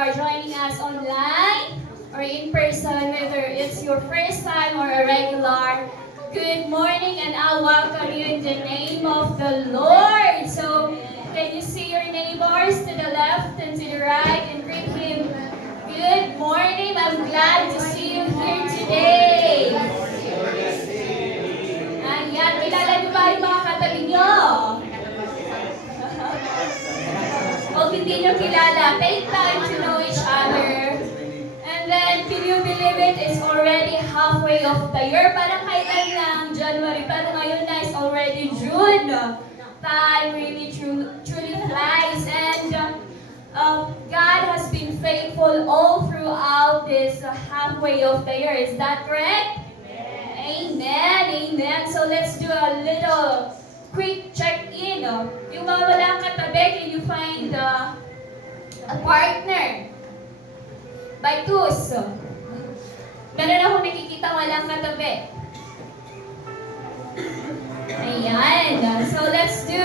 are joining us online or in person, whether it's your first time or a regular, good morning and I welcome you in the name of the Lord. So, can you see your neighbors to the left and to the right and greet him? Good morning. I'm glad to see you here today. Ayan, kilala niyo ba yung mga katabi niyo? Kung hindi niyo kilala, take time to know each other. And then, can you believe it? It's already halfway of the year. Parang kailan lang, January, pero ngayon na is already June. Time really truly flies. And God has been faithful all throughout this halfway of the year. Is that correct? Amen. Amen. So let's do a little quick check-in. Yung mga walang katabi, can you find a partner? By twos. Meron akong nakikita walang katabi. Ayan. So let's do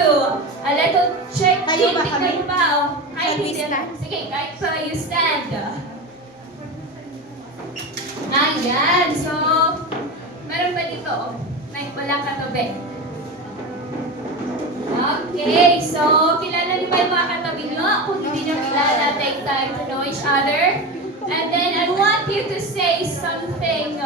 a little check-in. Tingnan mo ba? Hi, sige, kahit pa you stand. Ayan. So, meron ba dito? Walang katabi. Okay, so kilala niyo ba yung mga katabi niyo? Kung hindi niyo kilala, take time to know each other. And then I want you to say something,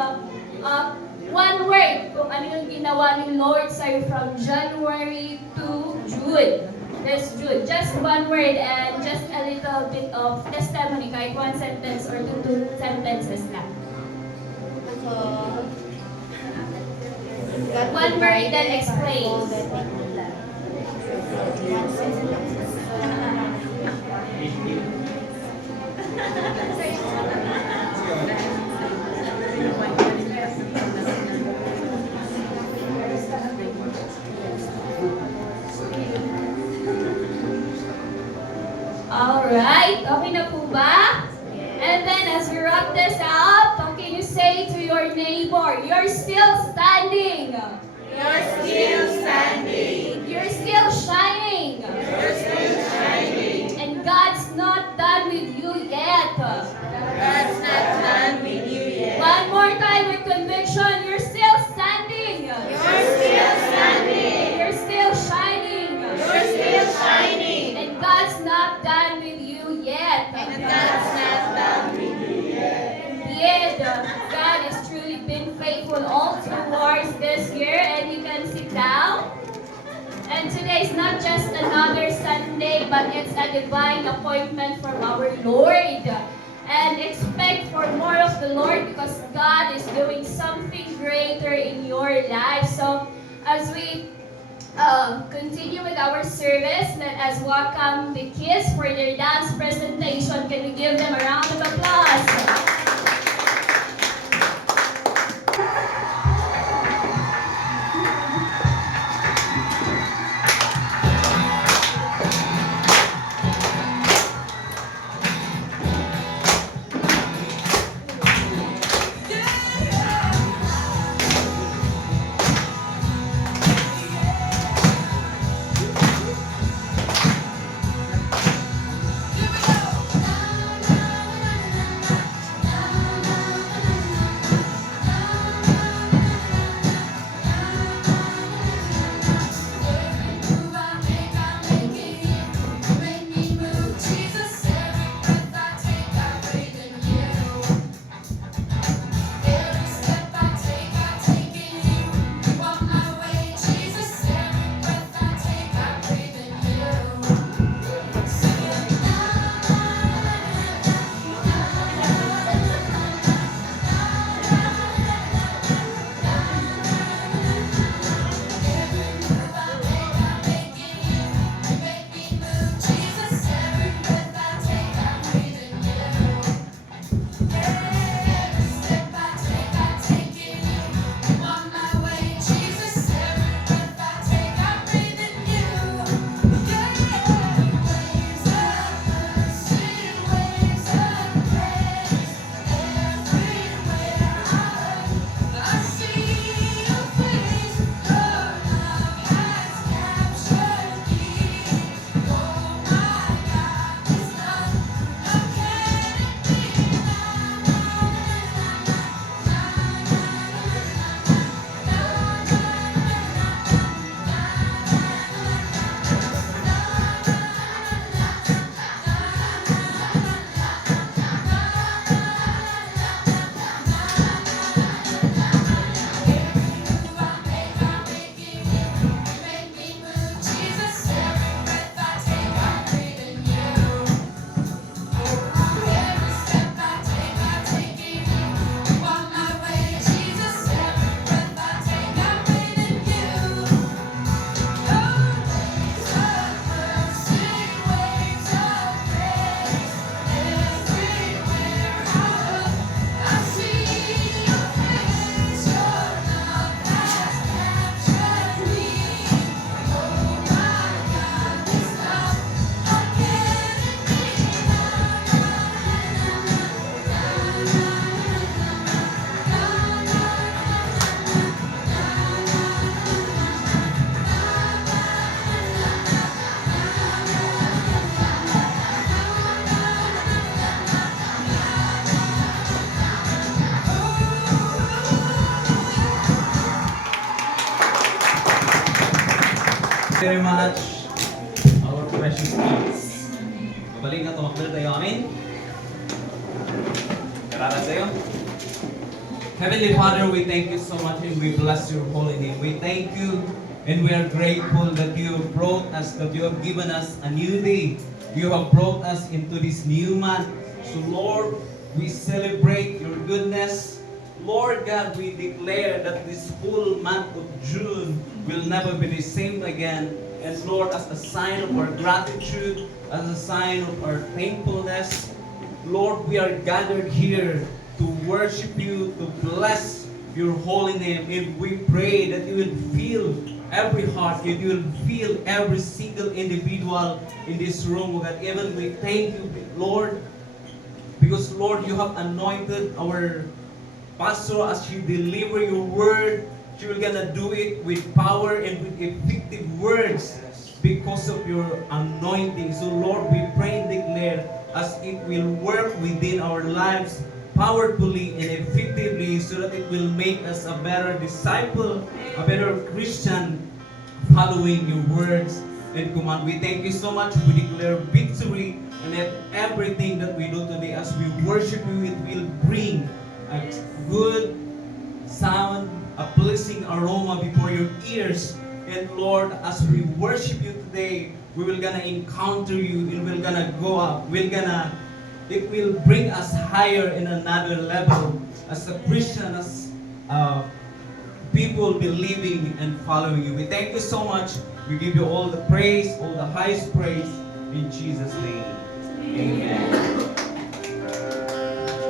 one word, kung ano yung ginawa ni Lord sa'yo from January to June. This June. Just one word and just a little bit of testimony, kahit one sentence or two sentences lang. One word that explains. Alright, okay na po ba? And then as we wrap this up, can you say to your neighbor, you're still standing. You're still standing. You're still shining. You're still shining. And God's not done with you yet. God's not done with you yet. One more time with conviction, you're still standing. You're still standing. You're still shining. You're still shining. And God's not done with you yet. And God's not done with you yet. Indeed, God has truly been faithful all towards this year, and you can sit down. And today is not just another Sunday, but it's a divine appointment from our Lord. And expect for more of the Lord because God is doing something greater in your life. So as we continue with our service, let us welcome the kids for their dance presentation. Can we give them a round of applause? Very much, our precious kids. Babalik na tumakbal tayo, amin? Kararan tayo. Heavenly Father, we thank you so much and we bless your holy name. We thank you and we are grateful that you have brought us, that you have given us a new day. You have brought us into this new month. So Lord, we celebrate your goodness. Lord God, we declare that this whole month of June will never be the same again. And Lord, as a sign of our gratitude, as a sign of our thankfulness, Lord, we are gathered here to worship you, to bless your holy name. And we pray that you will fill every heart, that you will fill every single individual in this room. Oh God, even we thank you, Lord, because Lord, you have anointed our pastor as she deliver your word. She will gonna do it with power and with effective words because of your anointing. So Lord, we pray and declare as it will work within our lives powerfully and effectively so that it will make us a better disciple, a better Christian, following your words and command. We thank you so much. We declare victory and that everything that we do today as we worship you, it will bring a good sound, a pleasing aroma before your ears. And Lord, as we worship you today, we will gonna encounter you and we're gonna go up. It will bring us higher in another level as a Christian, as people believing and following you. We thank you so much. We give you all the praise, all the highest praise in Jesus' name. Amen.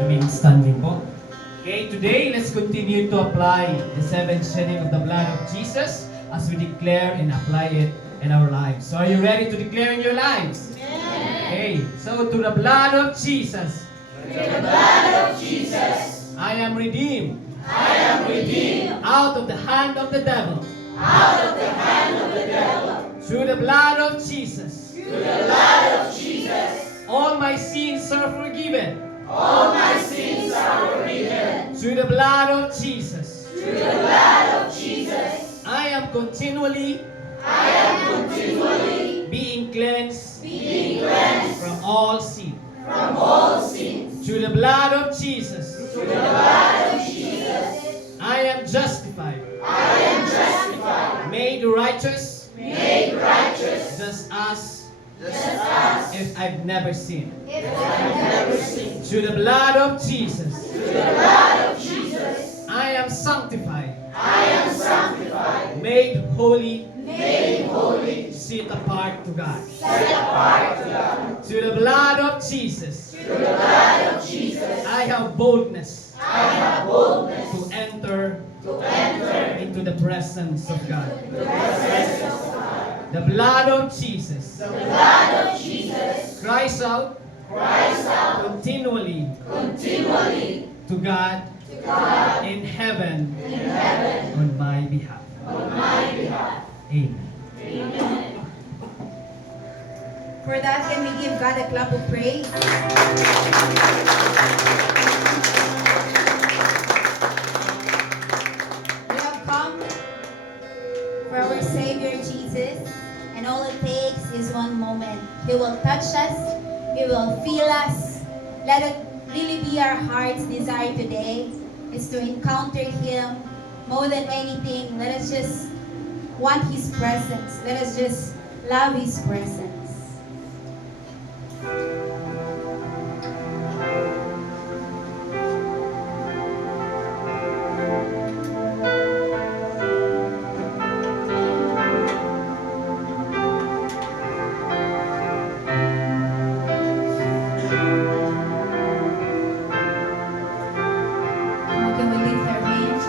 Remain standing po. Okay, today let's continue to apply the seventh shedding of the blood of Jesus as we declare and apply it in our lives. So are you ready to declare in your lives? Okay, so to the blood of Jesus. To the blood of Jesus. I am redeemed. I am redeemed. Out of the hand of the devil. Out of the hand of the devil. Through the blood of Jesus. Through the blood of Jesus. All my sins are forgiven. All my sins are forgiven. Through the blood of Jesus. Through the blood of Jesus. I am continually being cleansed from all sin. From all sins. Through the blood of Jesus. Through the blood of Jesus. I am justified. I am justified. Made righteous. Made righteous. Just as If I've never sinned. I've never sinned. Through the blood of Jesus. Through the blood of Jesus. I am sanctified. I am sanctified. Made holy. Made holy. Set apart to God. Set apart to God. Through the blood of Jesus. Through the blood of Jesus. I have boldness I have boldness to enter to enter into the presence of God. the presence of God. The blood of Jesus The blood of Jesus cries out cries out continually continually to God to God in heaven in heaven on my behalf. on my behalf. Amen. Amen. For that, can we give God a clap of praise? We have come for our Savior Jesus, and all it takes is one moment. He will touch us, He will feel us. Let it really be our heart's desire today, is to encounter Him more than anything. Let us just want His presence. Let us just love His presence. Can we lift our hands?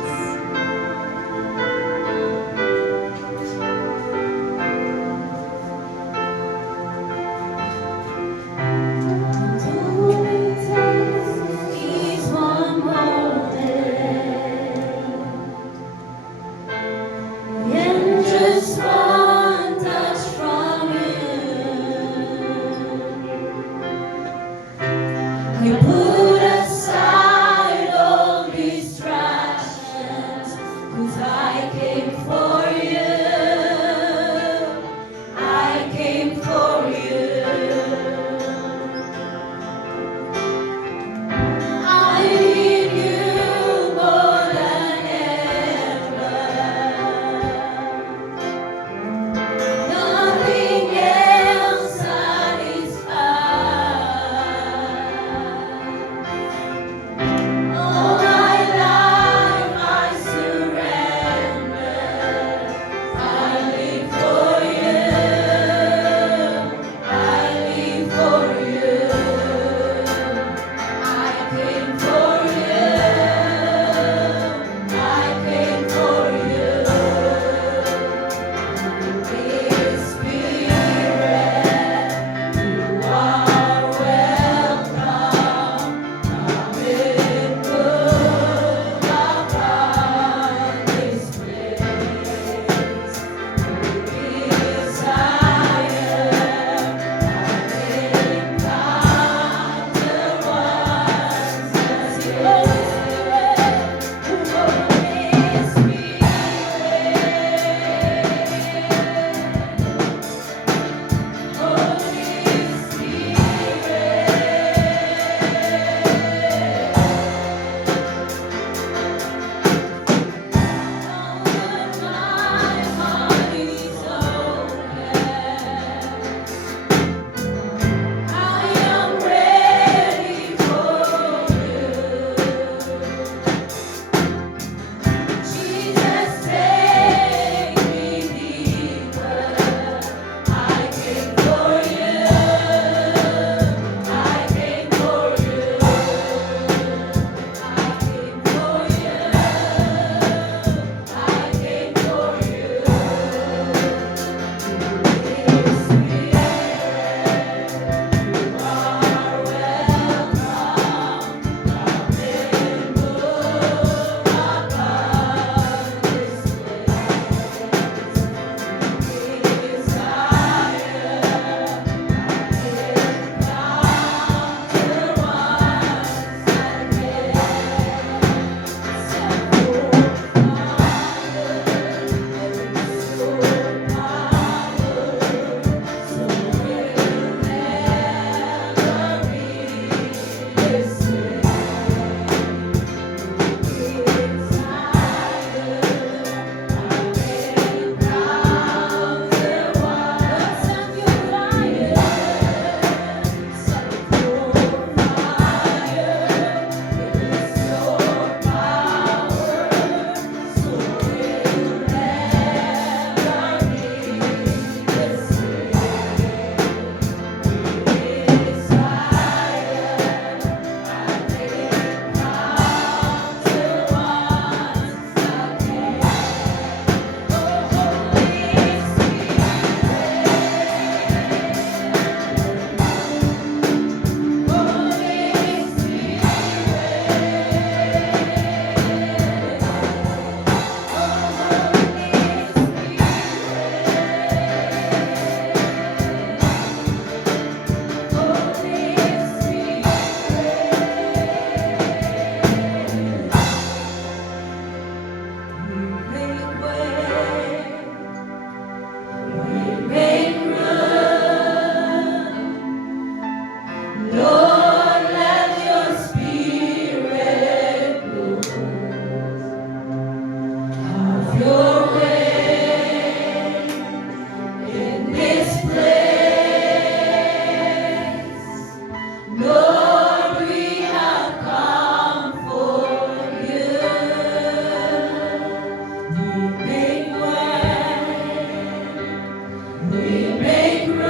We make room.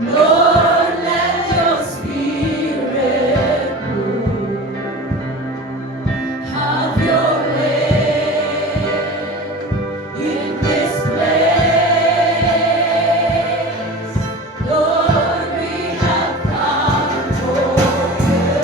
Lord, let your spirit move. Have your way in this place. Lord, we have come for you.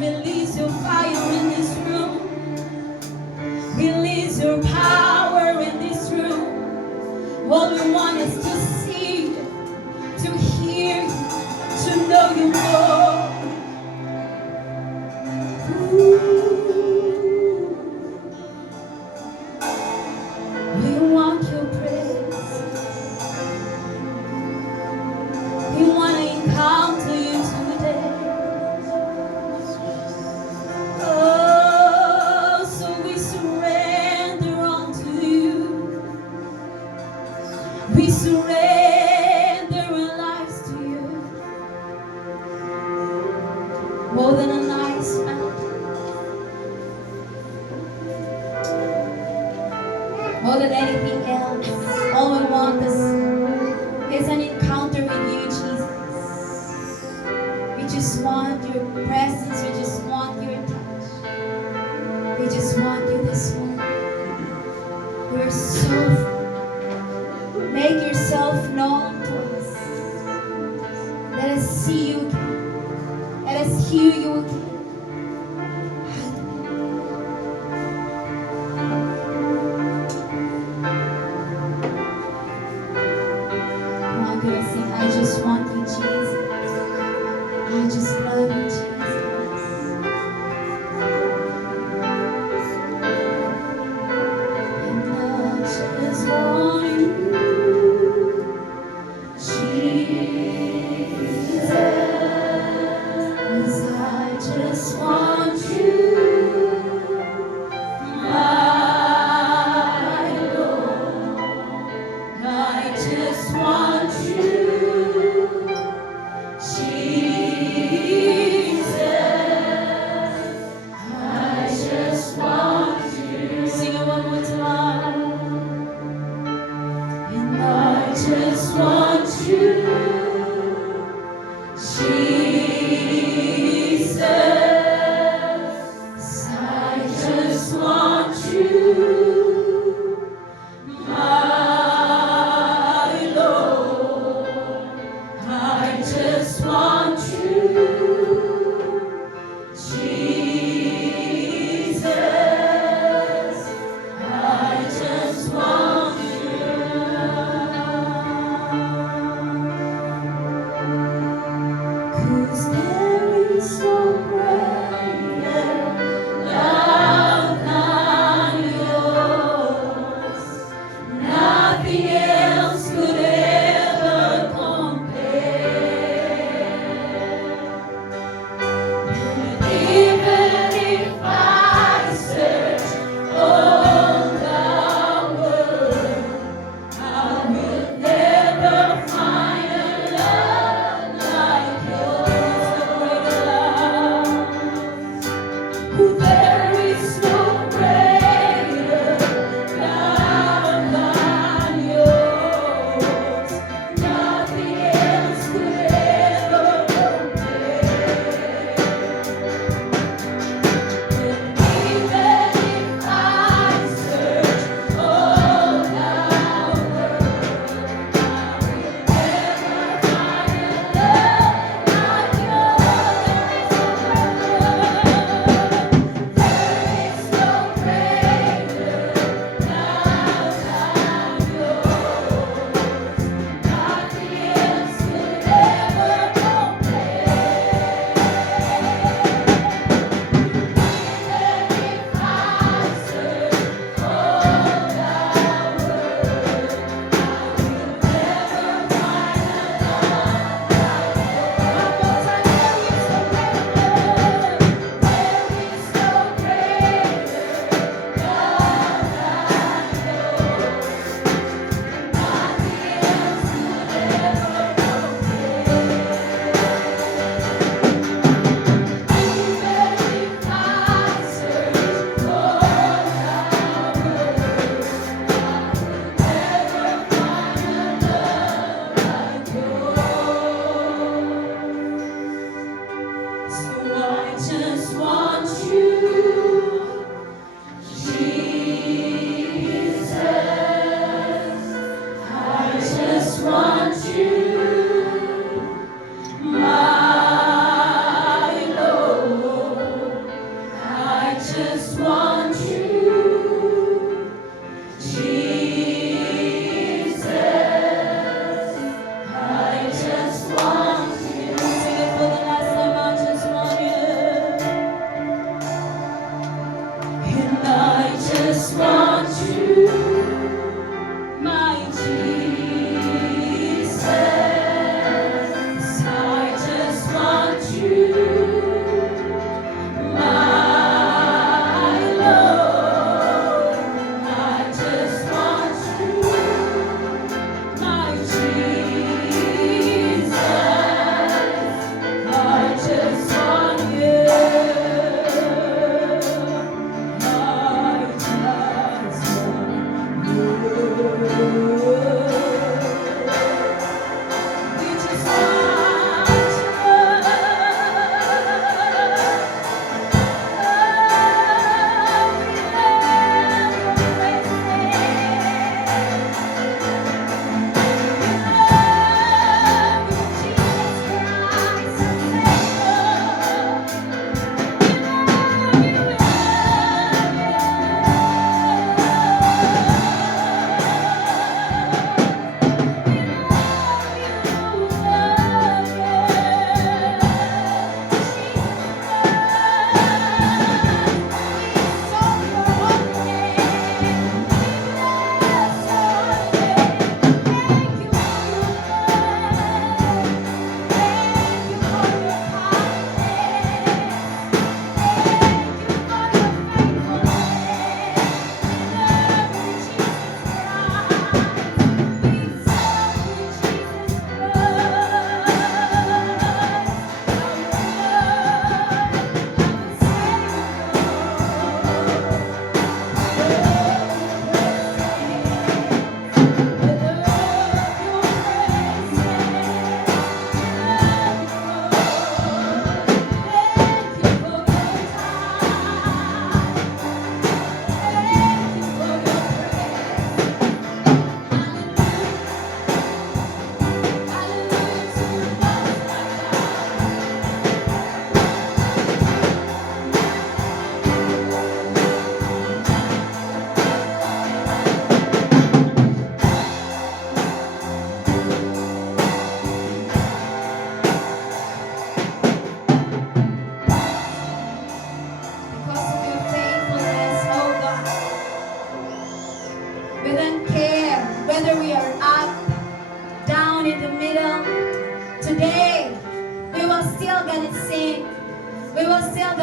Release your fire in this room. Release your power in this room. All we want is to see you, to hear you, to know you more. We want your praise. We want to encounter you today. Oh. more than anything else. All we want is an encounter with you, Jesus. We just want your presence. We just want your touch. We just want you this morning. You're so. Make yourself known to us. Let us see you again. Let us hear you again. Come on, gonna sing. I just want you, Jesus. I just love you, Jesus. And I just want you, Jesus. I just want you, my Lord. I just want you, Jesus. I just want you. Sing it one more time. And I just want you, Jesus. I just want you, my Lord. I just want you, Jesus. I just want you. 'Cause there is no greater love than yours. Nothing else could ever compare. Even if I search all the world, I will never find a love like yours. There is no greater love than yours. Nothing else could ever compare. Even if I search all the world, I will never find a love like yours. There is no greater love than yours. Nothing else could ever just want you, Jesus. I just want you, my Lord. I just want you, Jesus. I just want you. Sing it for the last time. I just want you. And I just want you, my Jesus. I just want you, my Lord.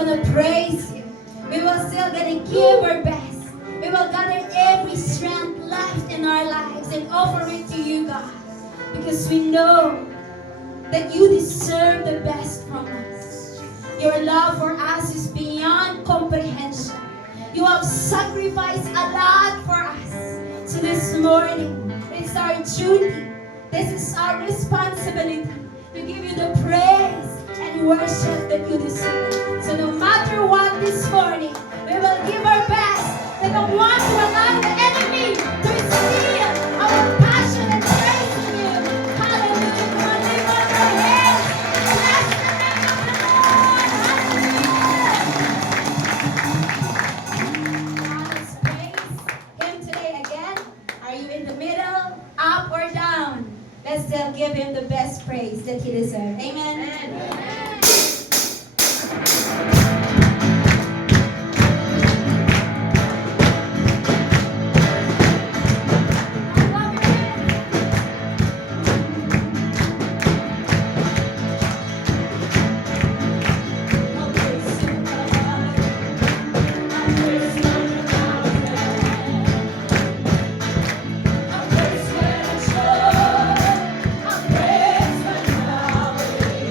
gonna praise you. We will still gonna give our best. We will gather every strength left in our lives and offer it to you, God. Because we know that you deserve the best from us. Your love for us is beyond comprehension. You have sacrificed a lot for us. So this morning, it's our duty. This is our responsibility to give you the praise and worship that you deserve. So no matter what this morning, we will give our best. We don't want to allow the enemy to steal our passion and praise in you. Hallelujah. Come on, lift up your hands. Bless the name of the Lord. Hallelujah. God's praise Him today again. Are you in the middle, up or down? Let's still give Him the best praise that He deserves. Amen. I'm praise when I'm sure, I'm praise when I'm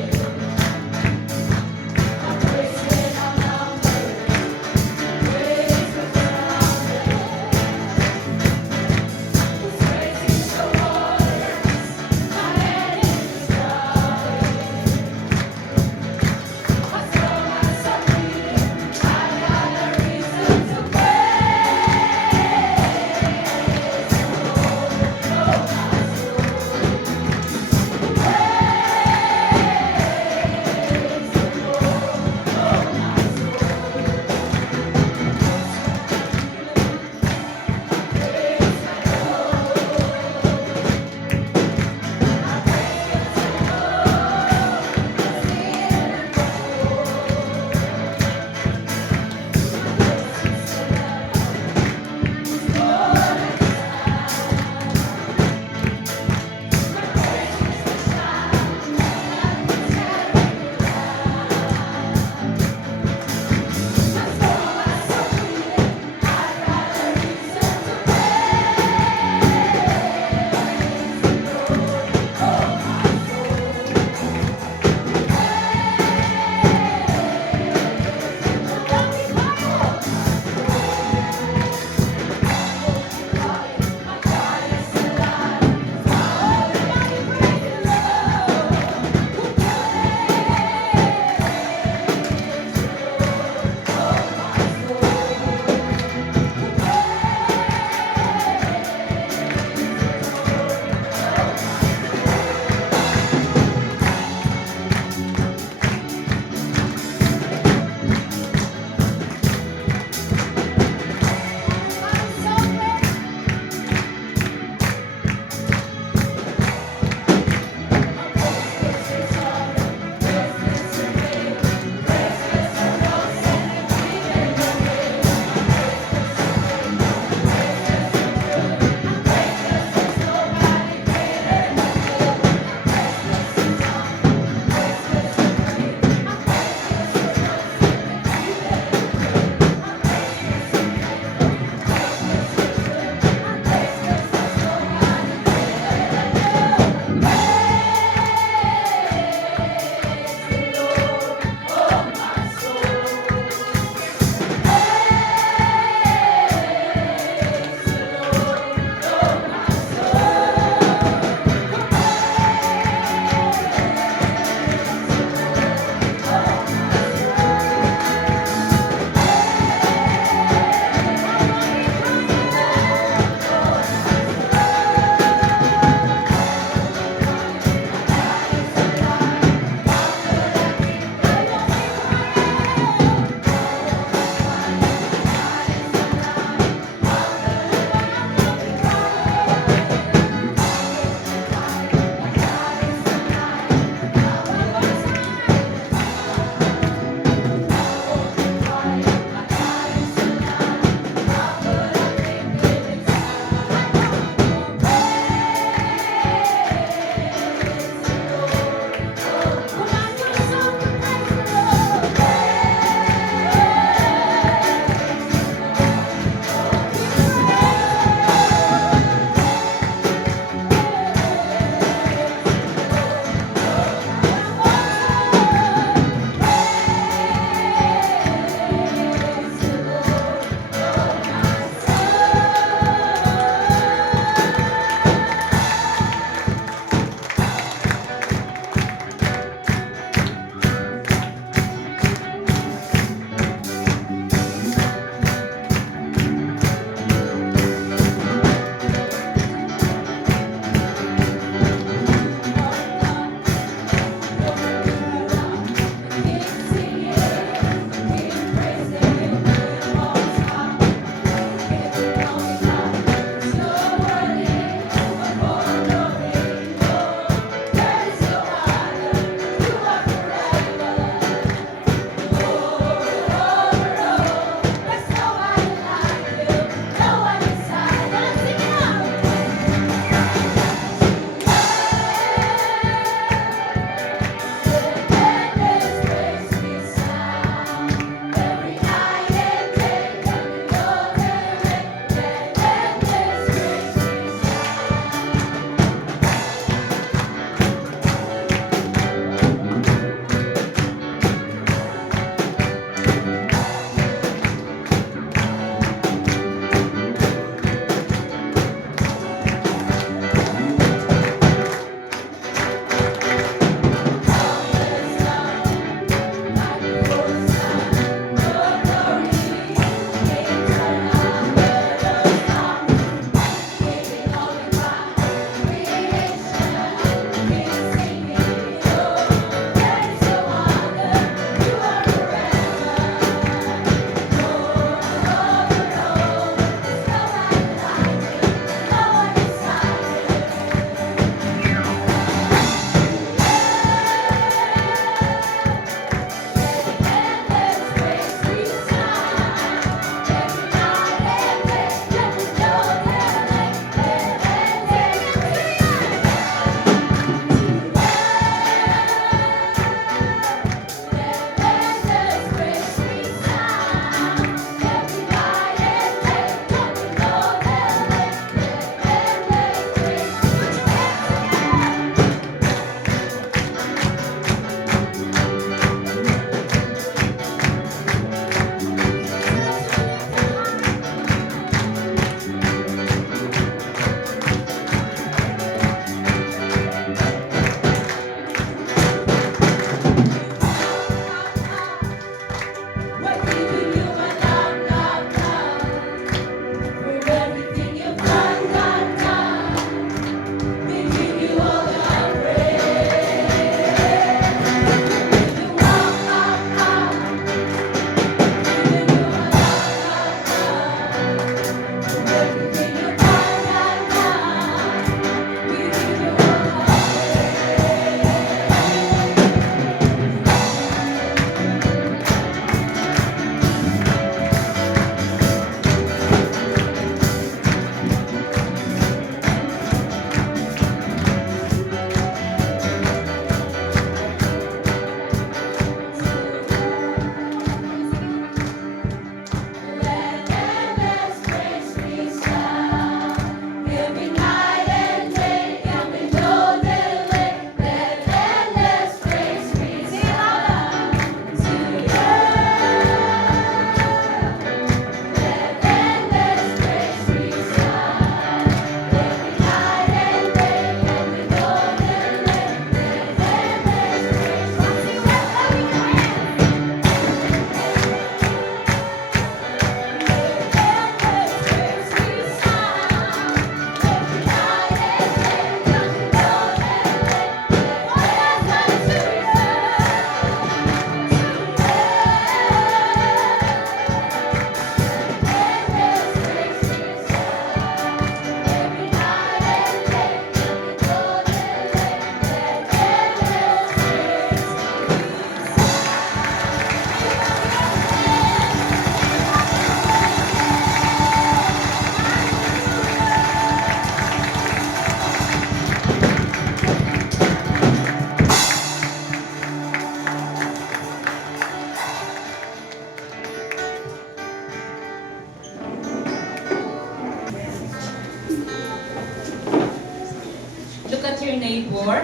at your neighbor.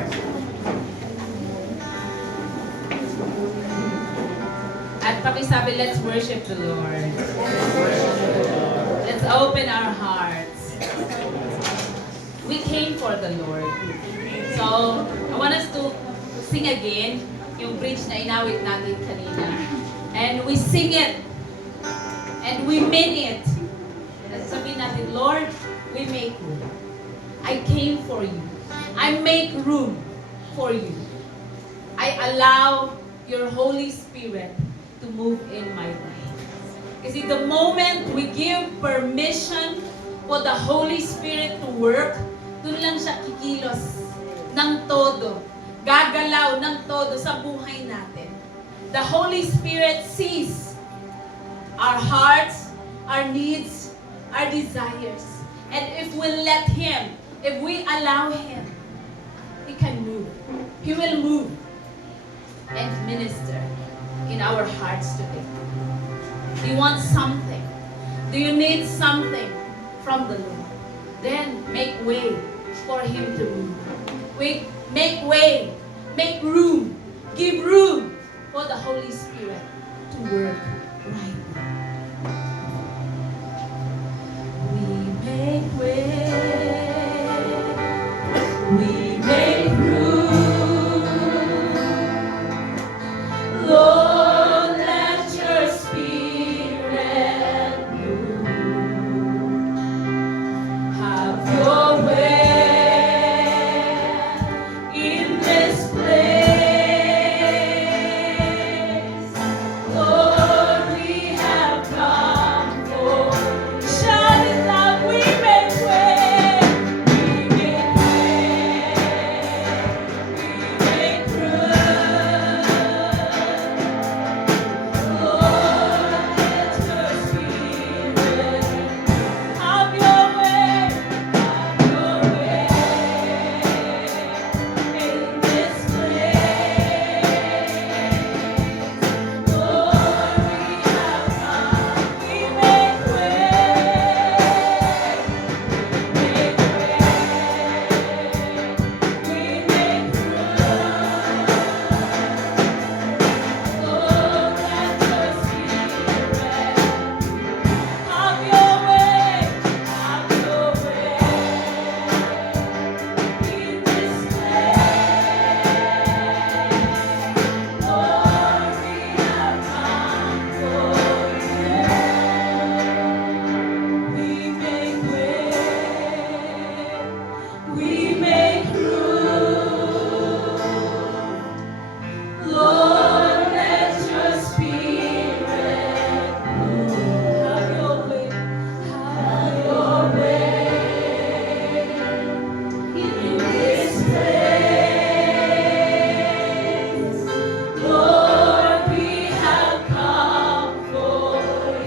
At pakisabi, let's worship the Lord. Let's open our hearts. We came for the Lord. So, I want us to sing again yung bridge na inawit natin kanina. And we sing it. And we mean it. Sabihin natin, Lord, we make room. I came for you. I make room for you. I allow your Holy Spirit to move in my life. Kasi the moment we give permission for the Holy Spirit to work, dun lang siya kikilos ng todo. Gagalaw ng todo sa buhay natin. The Holy Spirit sees our hearts, our needs, our desires. And if we let Him, if we allow Him, He can move. He will move and minister in our hearts today. Do you want something? Do you need something from the Lord? Then make way for Him to move. Make way, make room, give room for the Holy Spirit to work right now. We make way, we make room. Lord, let your Spirit move. Have your way in this place. Lord, we have come for. Shout it loud, we make way. We make way. We make room. Lord, let your Spirit have your way. Have your way in this place. Lord, we have come. We make way. We make way. We make room. Lord, let your Spirit have your way. Have your way in this place. Lord, we have come for you. We make way. We make room. Lord, let your Spirit move. Have your way. Have your way in this place. Lord, we have come for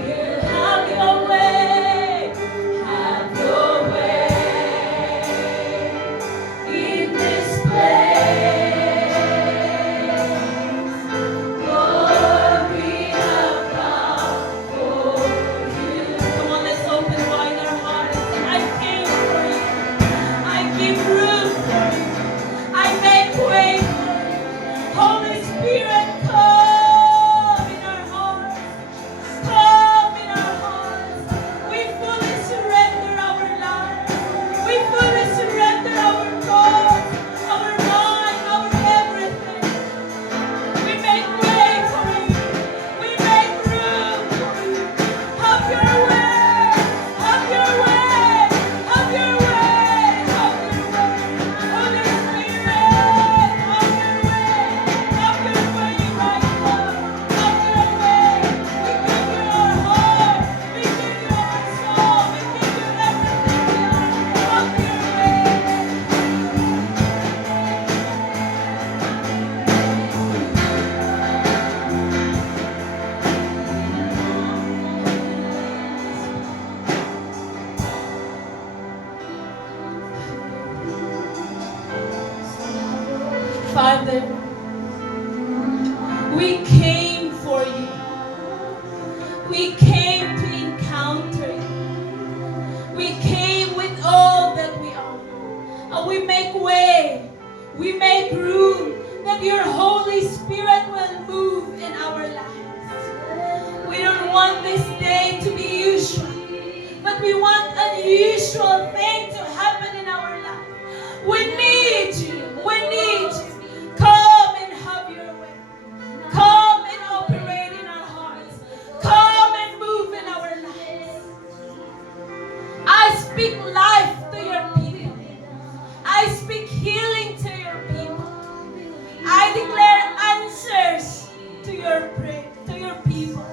you. Have your way. Have your way in this place. Lord, we have come for you. Come on, let's open wide our hearts. I came for you. I give room for you. I make way for you. Holy Spirit, come in our hearts. Come in our hearts. We fully surrender our lives. We fully surrender our thoughts, our mind, our everything. We make way for you. We make room for you. Have your way. Have your way. Have your way. Have your way. Holy Spirit, have your way. Have your way right now. Have your way. We give you our heart. We give you our soul. We give you everything we are. Have your way. Father, we came for you. We came to encounter you. We came with all that we are. And we make way We make room that your Holy Spirit will move in our lives. We don't want this day to be usual, but we want unusual things to happen in our life. We need you. We need you. Come and have your way. Come and operate in our hearts. Come and move in our lives. I speak life to your people. I speak healing to your people. I declare answers to your prayer, to your people.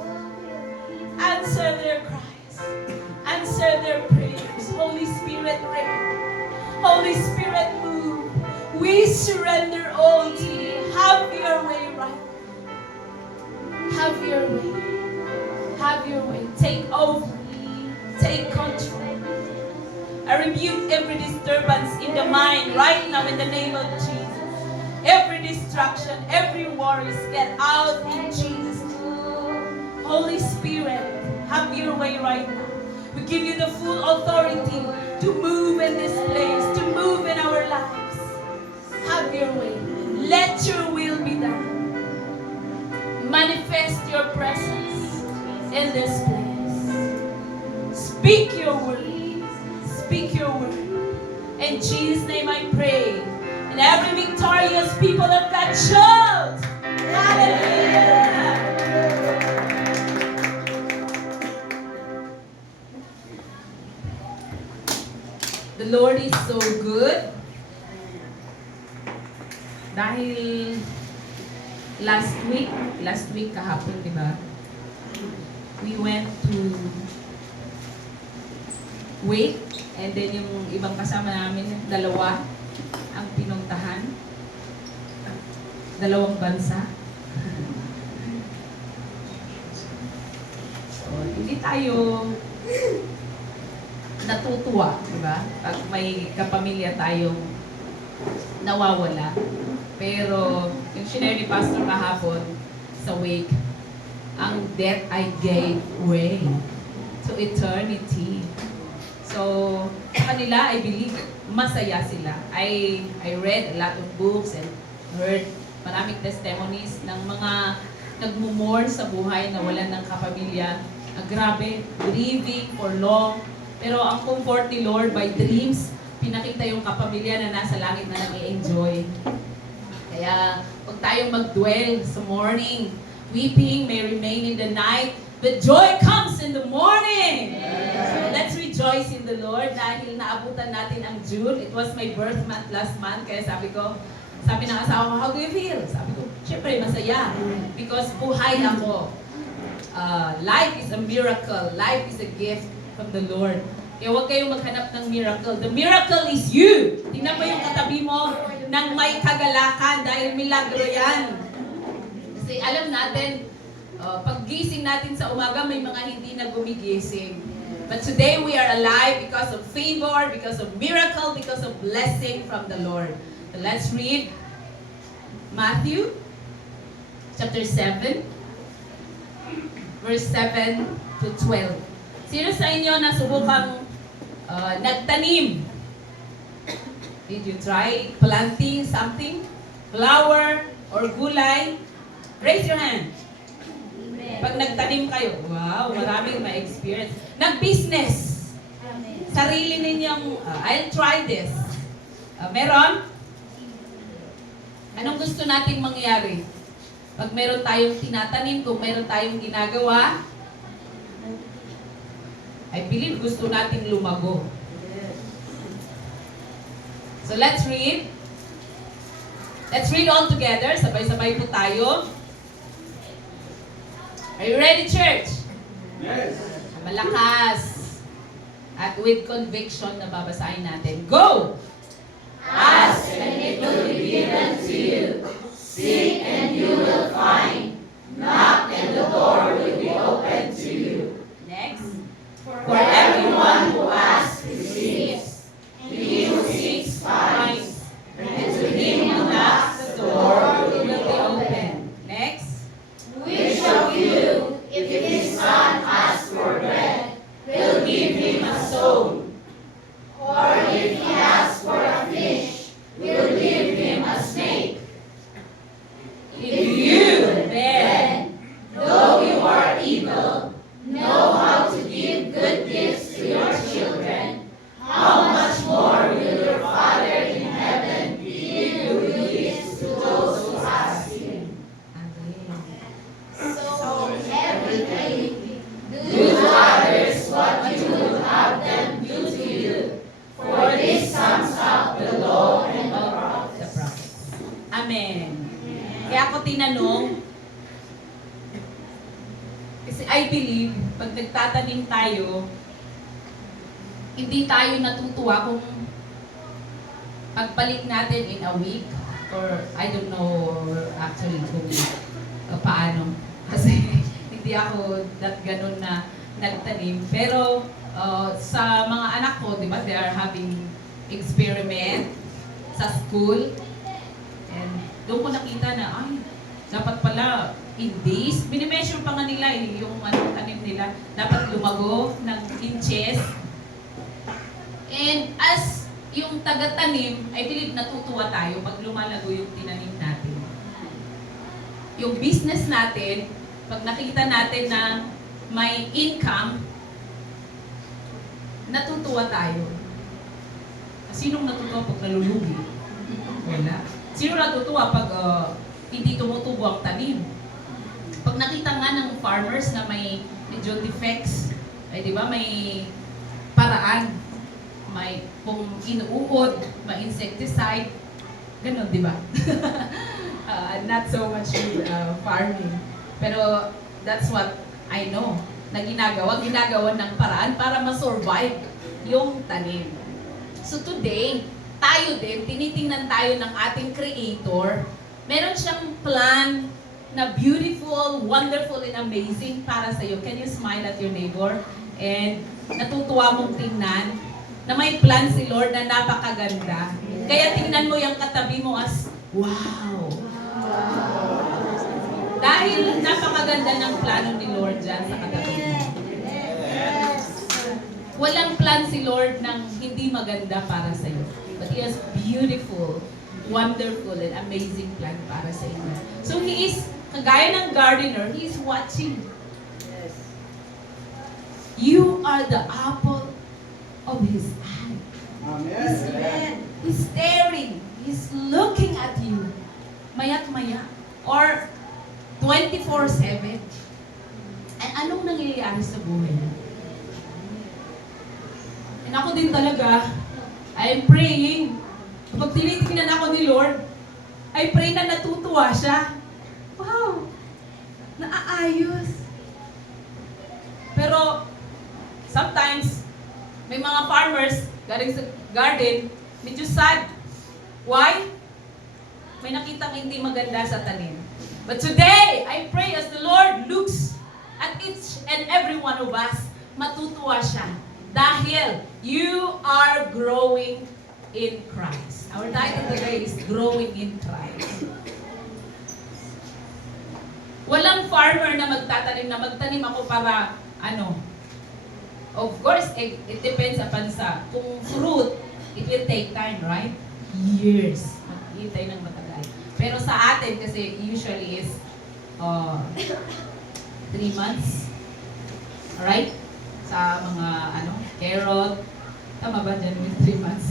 Answer their cries. Answer their prayers. Holy Spirit, reign. Holy Spirit, move. We surrender all to you. Have your way right now. Have your way. Have your way. Take over. Take control. I rebuke every disturbance in the mind right now in the name of Jesus. Every distraction, every worries, get out in Jesus' name. Holy Spirit, have your way right now. We give you the full authority to move in this place, to move in our lives. Have your way. Let your will be done. Manifest your presence in this place. Speak your word. Speak your word. In Jesus' name I pray. And every victorious people of God shout, hallelujah. The Lord is so good. Dahil last week kahapon, di ba? We went to Wake, and then yung ibang kasama namin, dalawa ang pinuntahan. Dalawang bansa. So, hindi tayo natutuwa, di ba? Pag may kapamilya tayong nawawala. Pero, yung share ni Pastor kahapon sa Wake, ang death I gave way to eternity. So, sa kanila, I believe, masaya sila. I read a lot of books and heard maraming testimonies ng mga nagmumorn sa buhay na wala ng kapamilya. Grabe, grieving for long. Pero ang comfort ni Lord by dreams, pinakita yung kapamilya na nasa langit na nag-i-enjoy. Kaya, huwag tayong mag-dwell sa morning. Weeping may remain in the night, but joy comes in the morning. So let's rejoice in the Lord dahil naabutan natin ang June. It was my birth month last month. Kaya sabi ng asawa ko, how do you feel? Sabi ko, syempre masaya. Because buhay ako. Life is a miracle. Life is a gift from the Lord. Kaya huwag kayong maghanap ng miracle. The miracle is you. Tingnan mo yung katabi mo nang may kagalakan dahil milagro yan. Kasi alam natin, paggising natin sa umaga, may mga hindi na gumigising. But today we are alive because of favor, because of miracle, because of blessing from the Lord. So let's read Matthew chapter 7, verse 7 to 12. Sino sa inyo na subukang nagtanim? Did you try planting something? Flower or gulay? Raise your hand. Pag nagtanim kayo, wow, maraming ma-experience. Nag-business. Sarili ninyong, I'll try this. Meron? Anong gusto nating mangyari? Pag meron tayong tinatanim, kung meron tayong ginagawa, I believe gusto nating lumago. So let's read. Let's read all together. Sabay-sabay po tayo. Are you ready, church? Yes. Malakas. At with conviction na babasahin natin. Go! Ask and it will be given to you. Seek and you will find. Knock and the door will be opened to you. Next. For everyone who asks receives. And he who seeks finds. And to him who knocks the door will be opened. Next. Which of you, if his son asks for bread, will give him a stone? Or if he asks for a fish, will give him a nagtatanim tayo, hindi tayo natutuwa kung pagbalik natin in a week or I don't know actually kung paano. Kasi hindi ako that ganun na nagtanim. Pero sa mga anak ko, di ba, they are having experiment sa school. And doon ko nakita na, ay, dapat pala in days, minimeasure pa nga nila yung tanim nila, dapat lumago ng inches. And as yung taga-tanim, I believe natutuwa tayo pag lumalago yung tinanim natin. Yung business natin, pag nakita natin na may income, natutuwa tayo. Sinong natutuwa pag nalulugi? Wala. Sino natutuwa pag hindi tumutubo ang tanim? Pag nakita nga ng farmers na may medyo defects, ay di ba may paraan, may kung inuukod, may insecticide, ganun, di ba? Not so much with farming. Pero that's what I know na ginagawa ng paraan para ma-survive yung tanim. So today, tayo din, tinitingnan tayo ng ating Creator. Meron siyang plan na beautiful, wonderful, and amazing para sa iyo. Can you smile at your neighbor? And natutuwa mong tingnan na may plan si Lord na napakaganda. Kaya tingnan mo yung katabi mo as, wow! Dahil napakaganda ng plano ni Lord dyan sa katabi mo. Walang plan si Lord ng hindi maganda para sa iyo. But He has beautiful, wonderful, and amazing plan para sa inyo. So He is, kagaya ng gardener, He is watching. You are the apple of His eye. He's staring. He's looking at you. Maya't maya. Or 24/7. And anong nangyayari sa buhay mo? And ako din talaga, I'm praying. Kapag tinitingnan ako ni Lord, I pray na natutuwa siya. Wow! Naaayos. Pero, sometimes, may mga farmers, galing sa garden, medyo sad. Why? May nakitang hindi maganda sa tanim. But today, I pray as the Lord looks at each and every one of us, matutuwa siya. Dahil you are growing in Christ. Our title today is Growing in Christ. Walang farmer na magtanim ako para, of course, it depends upon sa, kung fruit, it will take time, right? Years. Maghihintay ng matagal. Pero sa atin, kasi usually is 3 months. Alright? Sa mga, carrot. Tama ba dyan with 3 months?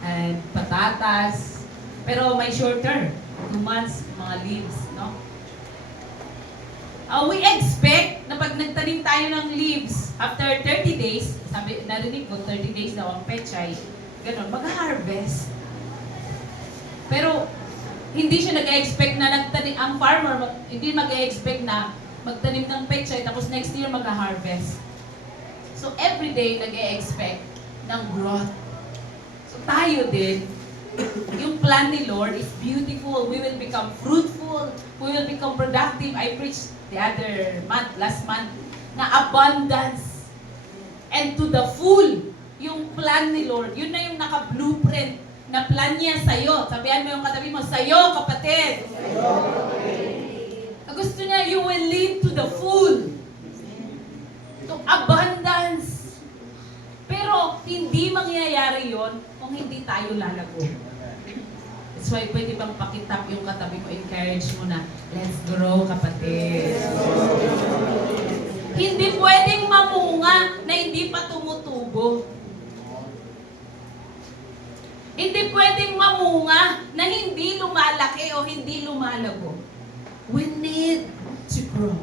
And patatas. Pero may shorter. 2 months, mga leaves, no? We expect na pag nagtanim tayo ng leaves, after 30 days, sabi, narinig ko, 30 days daw ang pechay, ganun, mag-harvest. Pero, hindi siya nag-expect na nagtanim, ang farmer, hindi mag-expect na magtanim ng pechay, tapos next year mag-harvest. So, every day, nag-expect ng growth. So, tayo din, yung plan ni Lord is beautiful. We will become fruitful. We will become productive. I preached the other month, last month, na abundance. And to the full, yung plan ni Lord, yun na yung naka-blueprint na plan niya sa'yo. Sabihan mo yung katabi mo, sa'yo, kapatid. Gusto niya, you will live to the full. To abundance. Pero, hindi mangyayari yon kung hindi tayo lalago. That's why pwede bang pakitap yung katabi mo, encourage mo na, let's grow, kapatid. Hindi pwedeng mamunga na hindi pa tumutubo. Hindi pwedeng mamunga na hindi lumalaki o hindi lumalago. We need to grow.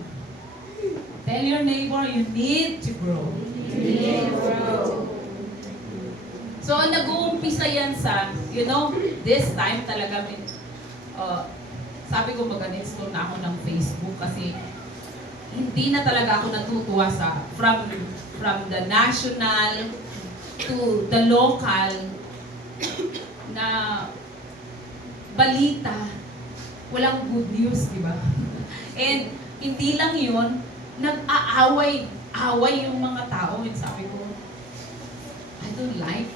Tell your neighbor, you need to grow. You need to grow. So, nag-uumpisa yan sa, this time talaga, sabi ko mag-install na ako ng Facebook kasi hindi na talaga ako natutuwa sa from the national to the local na balita, walang good news, di ba? And hindi lang yun, nag-aaway yung mga tao. And sabi ko, I don't like.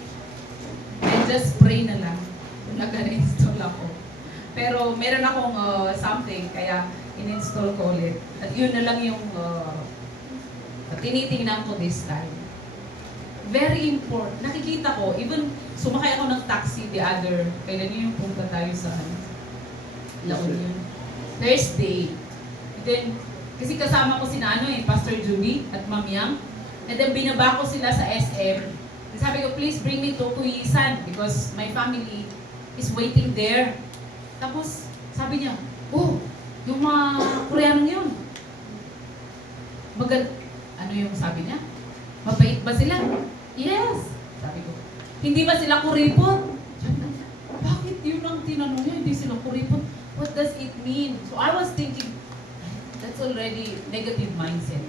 I just pray na lang. Nag-install ako. Pero meron akong something, kaya in-install ko ulit. At yun na lang yung tinitingnan ko this time. Very important. Nakikita ko, even sumakay ako ng taxi the other, kailan yun yung punta tayo sa La Union. Thursday. And then, kasi kasama ko sina Pastor Judy at Ma'am Yang. And then binaba ko sila sa SM. And sabi ko, please bring me to Kuyisan because my family is waiting there. Tapos, sabi niya, oh, yung mga Koreanong yun. Ano yung sabi niya? Mabait ba sila? Yes. Sabi ko, hindi ba sila kuripot? Sabi ko, bakit yun ang tinanong niya? Hindi sila kuripot. What does it mean? So I was thinking, that's already negative mindset.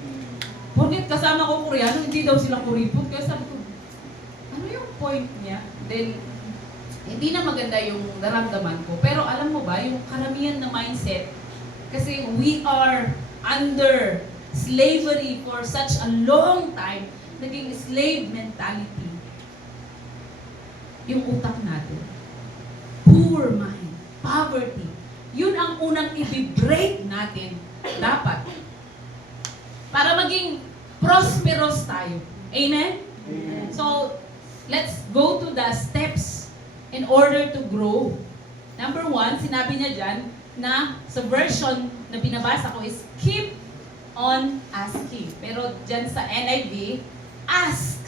Porket kasama ko Koreano, hindi daw sila kuripot. Kaya sabi ko, ano yung point niya? Then, hindi na maganda yung naramdaman ko. Pero alam mo ba, yung karamihan na mindset, kasi we are under slavery for such a long time, naging slave mentality. Yung utak natin. Poor mind. Poverty. Yun ang unang i-break natin. Dapat. Para maging prosperous tayo. Amen? Amen? So, let's go to the steps in order to grow. Number 1, sinabi niya dyan na sa version na binabasa ko is keep on asking. Pero dyan sa NIV, ask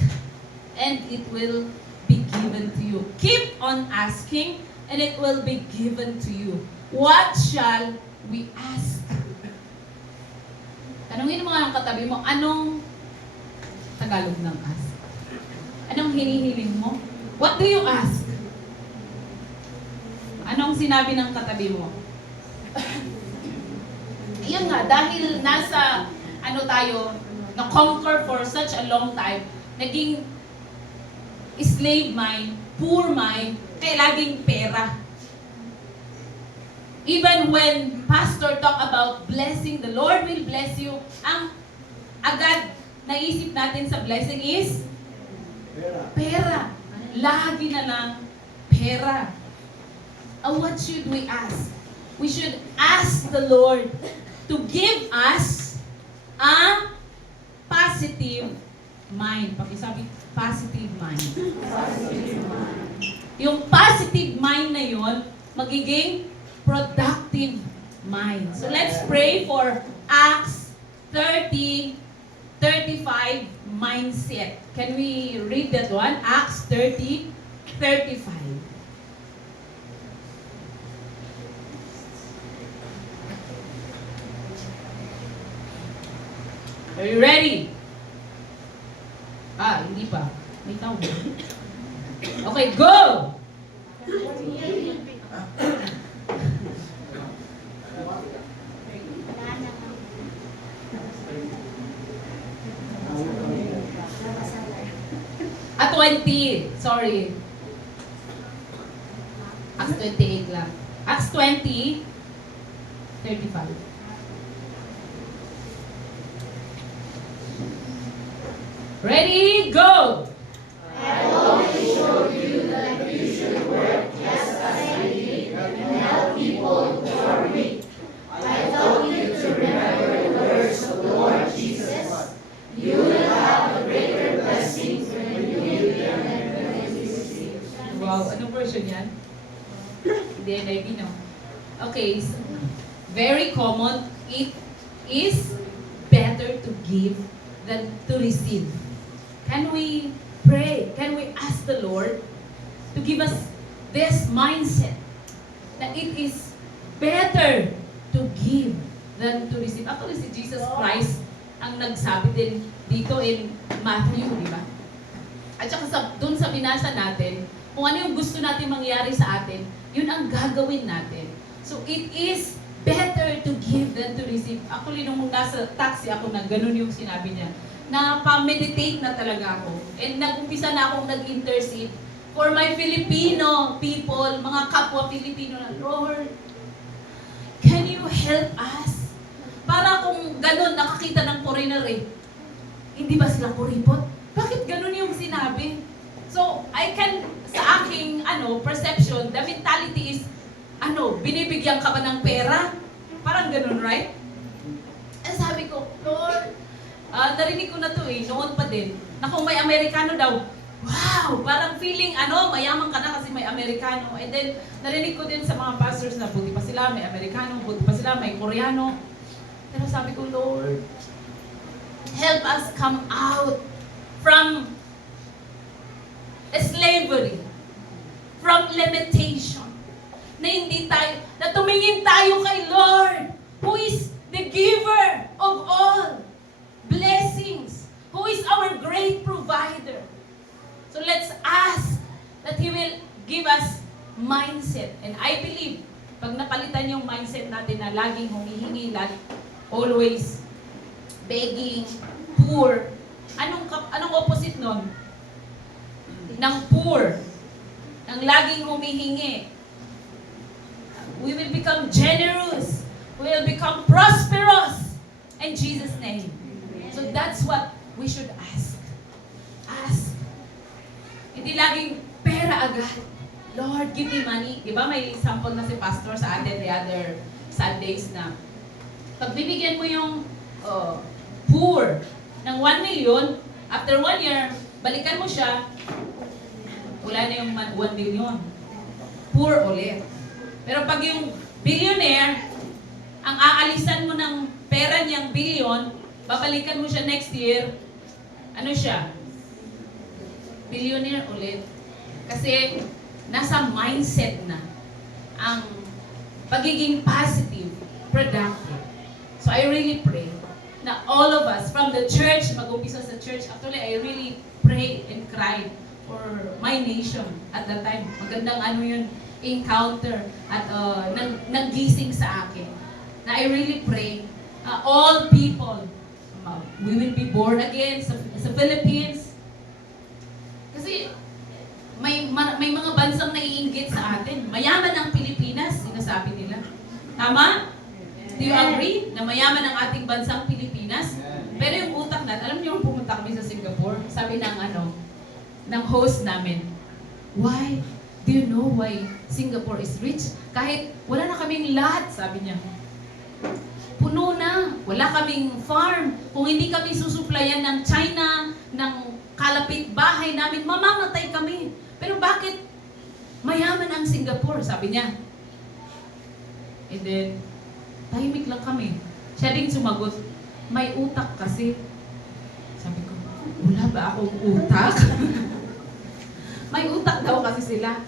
and it will be given to you. Keep on asking and it will be given to you. What shall we ask? Tanungin mo nga ang katabi mo, anong Tagalog ng ask? Anong hinihiling mo? What do you ask? Anong sinabi ng katabi mo? Yan nga, dahil nasa tayo, na-conquer for such a long time, naging slave mind, poor mind, kaya laging pera. Even when pastor talk about blessing, the Lord will bless you, ang agad naisip natin sa blessing is pera. Lagi na lang pera. What should we ask? We should ask the Lord to give us a positive mind. Pakisabi, positive mind. Positive mind. Yung positive mind na yon, magiging productive mind. So let's pray for Acts 30:35 mindset. Can we read that one? Acts 30:35. Are you ready? Hindi pa. May tao. Okay, go! At 20. Sorry. Acts 28 lang. Acts 20:35. Ready, go! I always showed you that you should work just as I did and help people who are weak. I told you to remember the words of the Lord Jesus. You will have a greater blessing when you give them than when you receive. Wow, anong version yan? Hindi, NIV, no? Okay, so, very common. It is better to give than to receive. Can we pray? Can we ask the Lord to give us this mindset that it is better to give than to receive? Actually, si Jesus Christ ang nagsabi din dito in Matthew, di ba? At saka doon sa binasa natin, kung ano yung gusto natin mangyari sa atin, yun ang gagawin natin. So it is better to give than to receive. Actually, nung nasa taxi ako na ganun yung sinabi niya, na pa-meditate na talaga ako. And nag-umpisa na akong nag-intercede for my Filipino people, mga kapwa Filipino na, Lord, can you help us? Para kung ganun, nakakita ng foreigner eh, hindi ba sila kuripot? Bakit ganun yung sinabi? So, I can, sa aking perception, the mentality is, binibigyan ka ba ng pera? Parang ganun, right? And sabi ko, Lord, narinig ko na to noon pa din, na kung may Amerikano daw, wow, parang feeling, mayaman ka na kasi may Amerikano. And then, narinig ko din sa mga pastors na buti pa sila, may Amerikano, buti pa sila, may Koreano. Pero sabi ko, Lord, help us come out from slavery, from limitation, na hindi tayo, na tumingin tayo kay Lord, who is the giver of all blessings, who is our great provider. So let's ask that He will give us mindset. And I believe, pag napalitan yung mindset natin na laging humihingi, always begging, poor, anong opposite nun? Ng poor, ng laging humihingi. We will become generous. We will become prosperous in Jesus' name. So that's what we should ask. Ask. Hindi laging pera agad. Lord, give me money. Di ba may sample na si pastor sa atin the other Sundays na pag bibigyan mo yung poor ng 1 million, after 1 year, balikan mo siya, wala na yung 1 billion. Poor ulit. Pero pag yung billionaire, ang aalisan mo ng pera niyang billion, babalikan mo siya next year, siya? Billionaire ulit. Kasi nasa mindset na ang pagiging positive, productive. So I really pray na all of us, from the church, mag-umpisa sa church, actually I really pray and cried for my nation at that time. Magandang yun, encounter at nanggising sa akin. Na I really pray, all people, we will be born again sa Philippines. Kasi may mga bansang naiinggit sa atin. Mayaman ang Pilipinas, sinasabi nila. Tama? Do you agree na mayaman ang ating bansang Pilipinas? Pero yung utak natin, alam niyo, pumunta kami sa Singapore, sabi ng host namin, why? Do you know why Singapore is rich? Kahit wala na kaming lahat, sabi niya. Puno na. Wala kaming farm. Kung hindi kami susuplayan ng China, ng kalapit bahay namin, mamamatay kami. Pero bakit mayaman ang Singapore? Sabi niya. And then, tahimik lang kami. Siya din sumagot, may utak kasi. Sabi ko, wala ba akong utak? May utak daw kasi sila.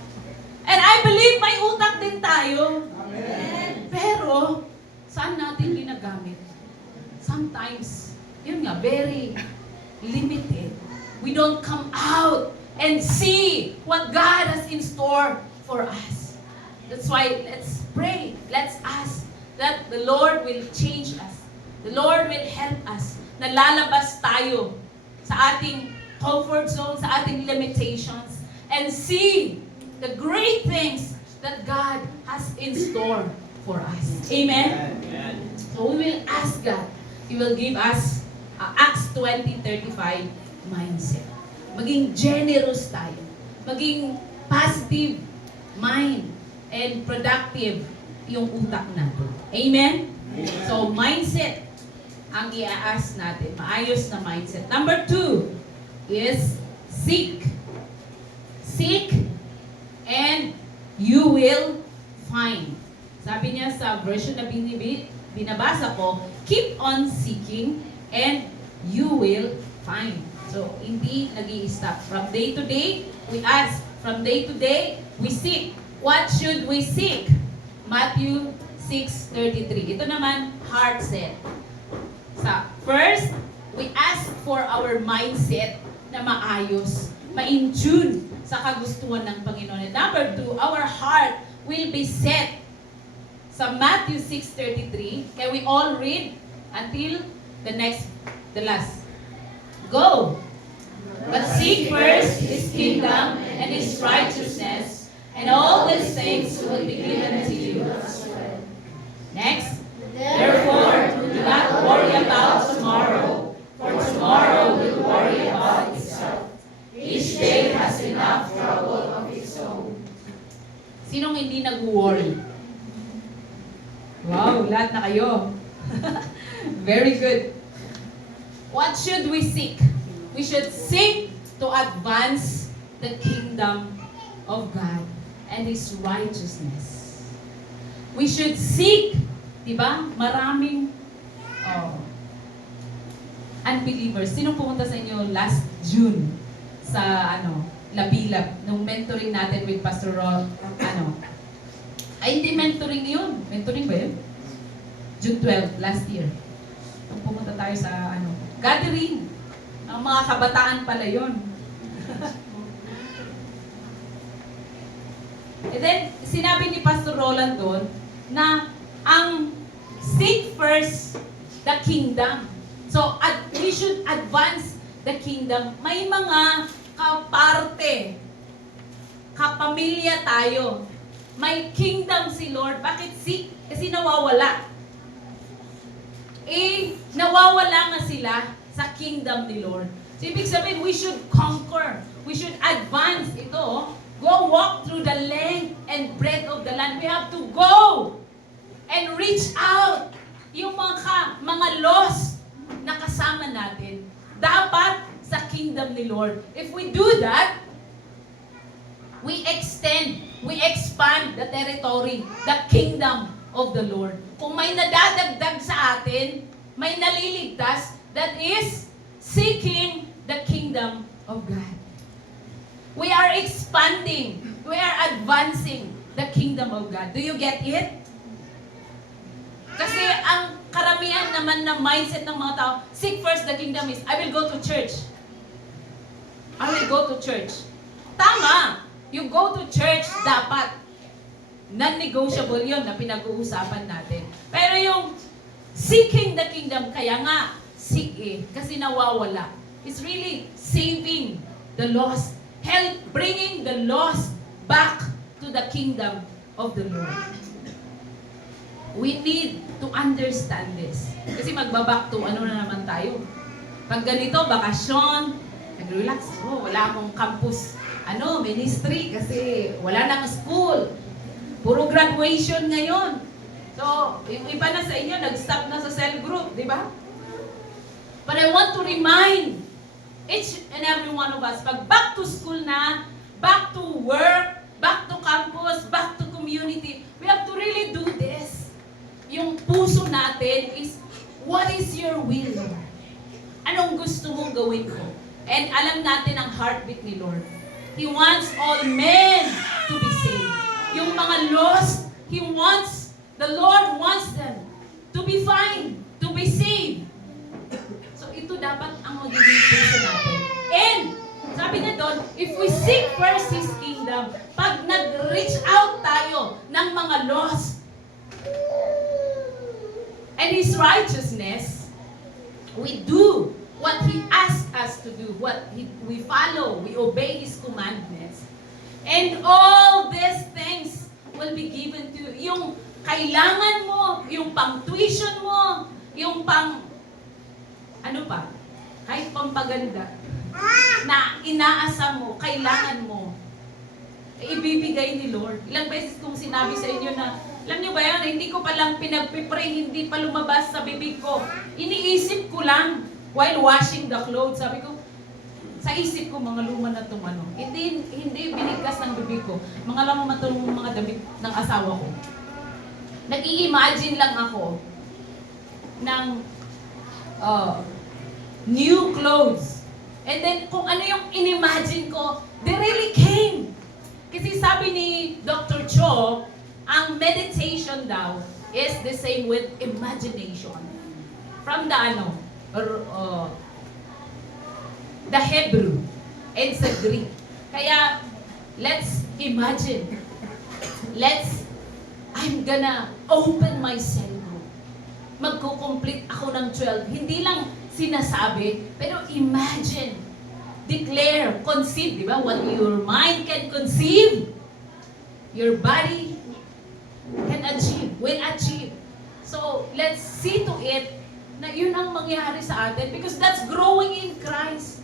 And I believe may utak din tayo. Amen. Pero, saan natin ginagamit? Sometimes, yun nga, very limited. We don't come out and see what God has in store for us. That's why, let's pray. Let's ask that the Lord will change us. The Lord will help us na lalabas tayo sa ating comfort zone, sa ating limitations, and see the great things that God has in store for us. Amen? Amen. So we will ask God. He will give us Acts 20:35 mindset. Maging generous tayo. Maging positive mind and productive yung utak natin. Amen? So mindset ang i-ask natin. Maayos na mindset. Number 2 is seek. Seek and you will find. Sabi niya sa version na binabasa ko, keep on seeking and you will find. So, hindi nag-i-stop. From day to day, we ask. From day to day, we seek. What should we seek? Matthew 6:33. Ito naman, heart set. First, we ask for our mindset na maayos, ma-in tune sa kagustuhan ng Panginoon. And number 2, our heart will be set sa Matthew 6:33. Can we all read until the last? Go! But seek first His kingdom and His righteousness, and all these things will be given to you as well. Next. Therefore, do not worry about tomorrow, for tomorrow will worry about itself. Each day has enough trouble of its own. Sinong hindi nag-worry? Wow, lahat na kayo. Very good. What should we seek? We should seek to advance the kingdom of God and His righteousness. We should seek, diba? Maraming unbelievers. Sino pumunta sa inyo last June sa Labilab, nung mentoring natin with Pastor Ron, ay hindi mentoring yun. Mentoring ba yun? June 12, last year. Nung pumunta tayo sa gathering. Ang mga kabataan pala yun. And then, sinabi ni Pastor Roland doon na ang seek first the kingdom. So, we should advance the kingdom. May mga kaparte, kapamilya tayo. May kingdom si Lord. Bakit seek? Kasi nawawala. Nawawala nga sila sa kingdom ni Lord. So, ibig sabihin, we should conquer. We should advance. Ito, go walk through the length and breadth of the land. We have to go and reach out. Yung mga lost na kasama natin, dapat sa kingdom ni Lord. If we do that, we expand the territory, the kingdom of the Lord. Kung may nadadagdag sa atin, may naliligtas, that is seeking the kingdom of God. We are expanding. We are advancing the kingdom of God. Do you get it? Kasi ang karamihan naman na mindset ng mga tao, seek first the kingdom is, I will go to church. I will go to church. Tama! You go to church, dapat. Non-negotiable yun na pinag-uusapan natin. Pero yung seeking the kingdom, kaya nga, seek kasi nawawala. It's really saving the lost. Help bringing the lost back to the kingdom of the Lord. We need to understand this. Kasi magbaback to na naman tayo. Pag ganito, bakasyon, nag-relax. Wala akong campus, ministry kasi wala nang school. Puro graduation ngayon. So, yung iba na sa inyo, nag-stop na sa cell group, di ba? But I want to remind each and every one of us, pag back to school na, back to work, back to campus, back to community, we have to really do this. Yung puso natin is, what is your will, Lord? Anong gusto mong gawin ko? And alam natin ang heartbeat ni Lord. He wants all men to be saved. Yung mga lost, the Lord wants them to be fine, to be saved. So ito dapat ang magiging puso natin. And sabi na doon, if we seek first His kingdom, pag nag-reach out tayo ng mga lost and His righteousness, we do what He asked us to do, we follow, we obey His commandments. And all these things will be given to you. Yung kailangan mo, yung pang-tuition mo, yung kahit pampaganda, na inaasa mo, kailangan mo, ibibigay ni Lord. Ilang beses kong sinabi sa inyo na, alam niyo ba yan, hindi ko palang pinagpipray, hindi pa lumabas sa bibig ko. Iniisip ko lang, while washing the clothes, sabi ko, sa isip ko, mga luma na itong Hindi binigkas ng bibig ko. Mga luma na itong mga damit ng asawa ko. Nag-i-imagine lang ako ng new clothes. And then, kung ano yung in-imagine ko, they really came. Kasi sabi ni Dr. Cho, ang meditation daw is the same with imagination. From the the Hebrew and sa Greek. Kaya, let's imagine. Let's I'm gonna open my cell group. Magko-complete ako ng 12. Hindi lang sinasabi, pero imagine, declare, conceive, di ba? What your mind can conceive, your body can achieve, will achieve. So, let's see to it na yun ang mangyari sa atin because that's growing in Christ.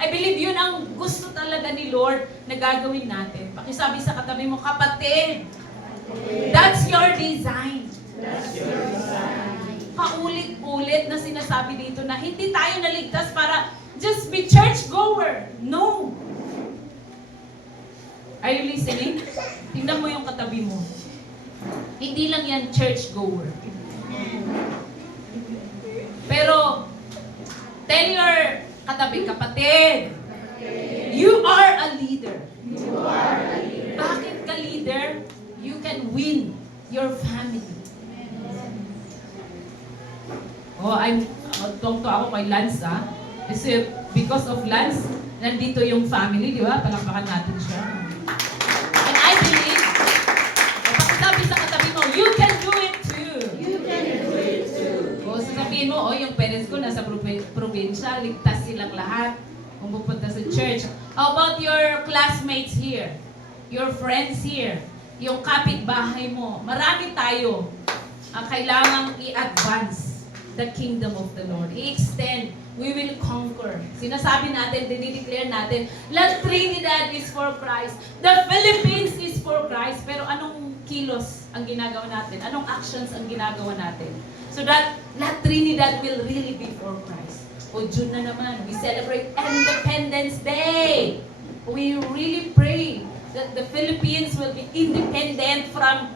I believe yun ang gusto talaga ni Lord na gagawin natin. Pakisabi sa katabi mo, kapatid, that's your design. Paulit-ulit na sinasabi dito na hindi tayo naligtas para just be church-goer. No. Are you listening? Tingnan mo yung katabi mo. Hindi lang yan church-goer. Pero, tell your katabi, kapatid, you are a leader. Bakit ka leader? You can win your family. Oh, tuwang-tuwa ako kay Lance, ha? Kasi because of Lance, nandito yung family, di ba? Palakpakan natin siya. And I believe, sabi sa katabi mo, you can do it too. O sasabihin mo, yung parents ko nasa probinsya, ligtas silang lahat kung pupunta sa church. How about your classmates here? Your friends here? Yung kapitbahay mo? Marami tayo ang kailangang i-advance the kingdom of the Lord. I-extend. We will conquer. Sinasabi natin, dinideclare natin, La Trinidad is for Christ. The Philippines is for Christ. Pero anong kilos ang ginagawa natin? Anong actions ang ginagawa natin? So that La Trinidad will really be for Christ. O June na naman, we celebrate Independence Day. We really pray that the Philippines will be independent from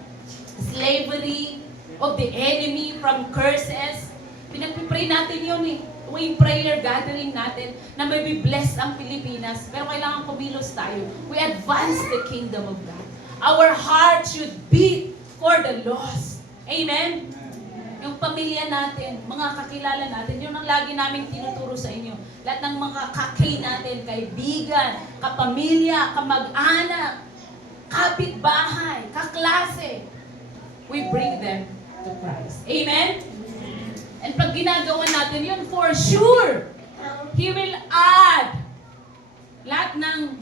slavery, of the enemy, from curses. Pinagpipray natin yun eh. Yung prayer gathering natin na may be blessed ang Pilipinas. Pero kailangan kumilos tayo. We advance the kingdom of God. Our heart should beat for the lost. Amen? Yung pamilya natin, mga kakilala natin, yun ang lagi naming tinuturo sa inyo. Lahat ng mga kakay natin, kaibigan, kapamilya, kamag-anak, kapitbahay, kaklase, we bring them to Christ. Amen? And pag ginagawa natin yun, for sure, He will add lahat ng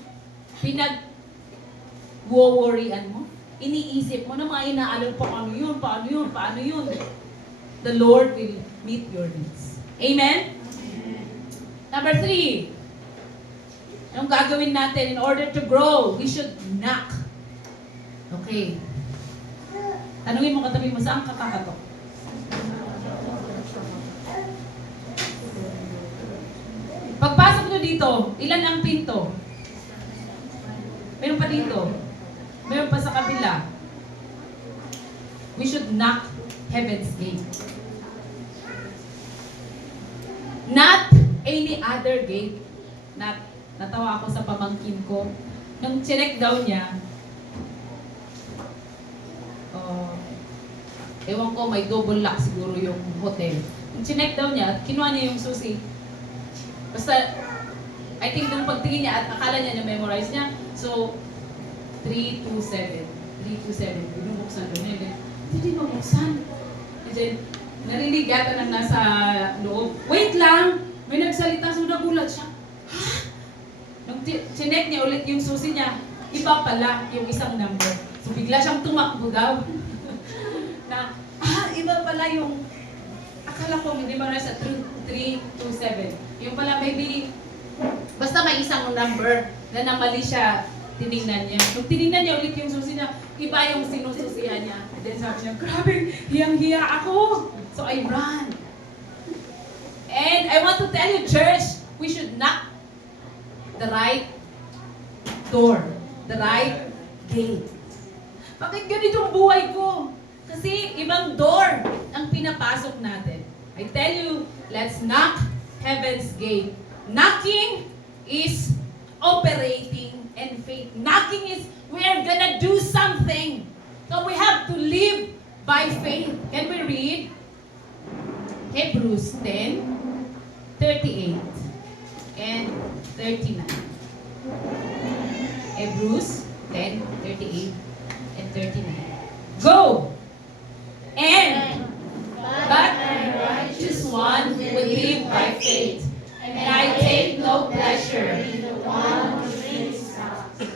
pinag-worryan mo, iniisip mo na mga inaalala, paano yun. The Lord will meet your needs. Amen? Number 3, anong gagawin natin in order to grow? We should knock. Okay. Tanungin mo katabi mo, saan ka kakatok? Pagpasok nyo dito, ilan ang pinto? Meron pa dito. Meron pa sa kabila. We should knock heaven's gate. Not any other gate. Natawa ako sa pamangkin ko. Nung chinek daw niya, ewan ko, may double lock siguro yung hotel. Nung chinek daw niya, kinuha niya yung susi. Basta, I think nung pagtingin niya at akala niya na-memorize niya, so, 327. Binubuksan doon niya. Hindi mabuksan. And then, narinig yata na nasa loob. Wait lang! May nagsalita, so nagulat siya. Ha? Nung chinek niya ulit yung susi niya, iba pala yung isang number. So bigla siyang tumakbo daw. Na, iba pala yung, akala ko, hindi mo na sa 327. Yung pala, maybe, basta may isang number na namali siya, tinignan niya. Nung tinignan niya ulit yung susi niya, iba yung sinususihan niya. And then sabi niya, grabe, hiyang-hiya ako. So I ran. And I want to tell you, church, we should knock the right door, the right gate. Bakit ganito ang buhay ko? Kasi ibang door ang pinapasok natin. I tell you, let's knock heaven's gate. Knocking is operating and faith. Knocking is we are gonna do something. So we have to live by faith. Can we read? Hebrews 10:38 and 39. Hebrews 10:38 and 39. Go!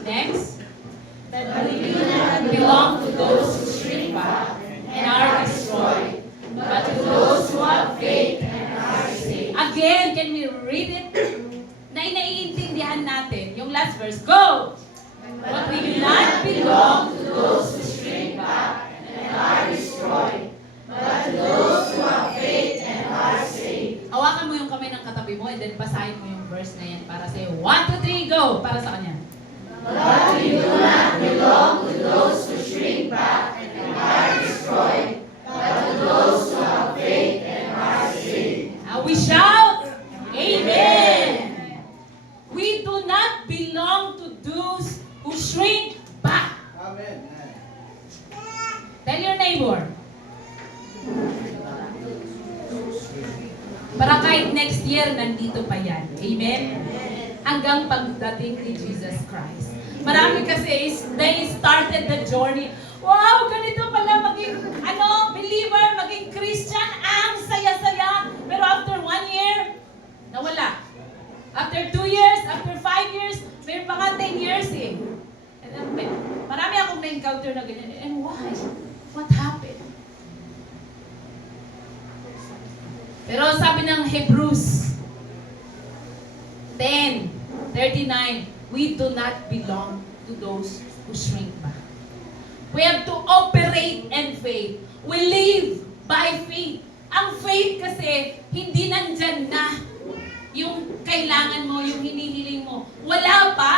Next. That we do not belong to those who shrink back and are destroyed, but to those who have faith and are saved. Again, can we read it? Naiintindihan natin. Yung last verse. Go! But we do not belong to those who shrink back and are destroyed, but to those who have faith and are saved. Hawakan mo yung kamay ng katabi mo and then basahin mo yung verse na yan para sa'yo. 1, 2, 3, go! Para sa kanya. But we do not belong to those who shrink back and are destroyed, but to those who have faith and are saved. Now we shout, Amen! We do not belong to those who shrink back. Amen. Tell your neighbor. Para kahit next year, nandito pa yan. Amen? Hanggang pagdating ni Jesus Christ. Marami kasi, they started the journey. Wow, ganito pala maging, believer, maging Christian. Ang saya-saya. Pero after 1 year, nawala. After 2 years, after 5 years, mayroon pa nga 10 years eh. Marami akong na-encounter na ganyan. And why? What happened? Pero sabi ng Hebrews 10:39, we do not belong to those who shrink back. We have to operate in faith. We live by faith. Ang faith kasi, hindi nandyan na yung kailangan mo, yung hinihiling mo. Wala pa.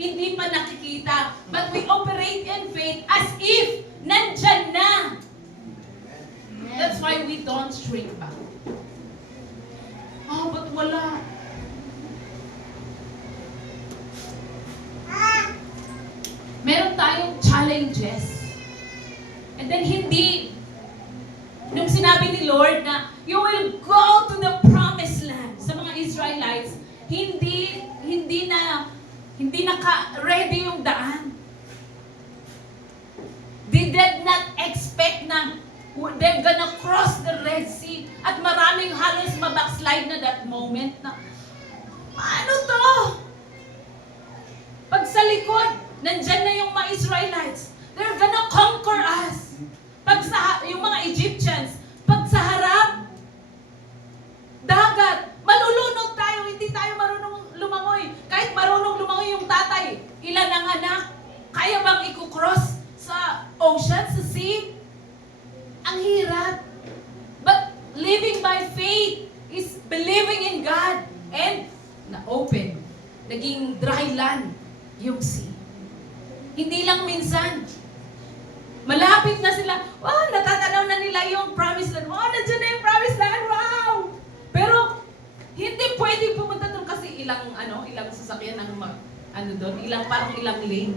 Hindi pa nakikita. But we operate in faith as if nandyan na. That's why we don't shrink back. Oh, but wala. Meron tayong challenges. And then nung sinabi ni Lord na, you will go to the promised land sa mga Israelites, hindi naka-ready yung daan. They did not expect na they're gonna cross the Red Sea at maraming halos mabackslide na that moment na, ano to? Pag sa likod, nandyan na yung mga Israelites. They're gonna conquer us. Pag yung mga Egyptians, pag sa harap, dagat, malulunod tayo, hindi tayo marunong lumangoy. Kahit marunong lumangoy yung tatay, ilan ang anak, kaya bang i-cross sa ocean, sa sea? Ang hirap. But living by faith is believing in God and na-open, naging dry land yung sea. Hindi lang minsan. Malapit na sila. Wow, natatanaw na nila yung promised land. Wow, nandiyan na yung promised land. Wow! Pero, hindi pwedeng pumunta doon kasi ilang sasakyan ang parang ilang lane.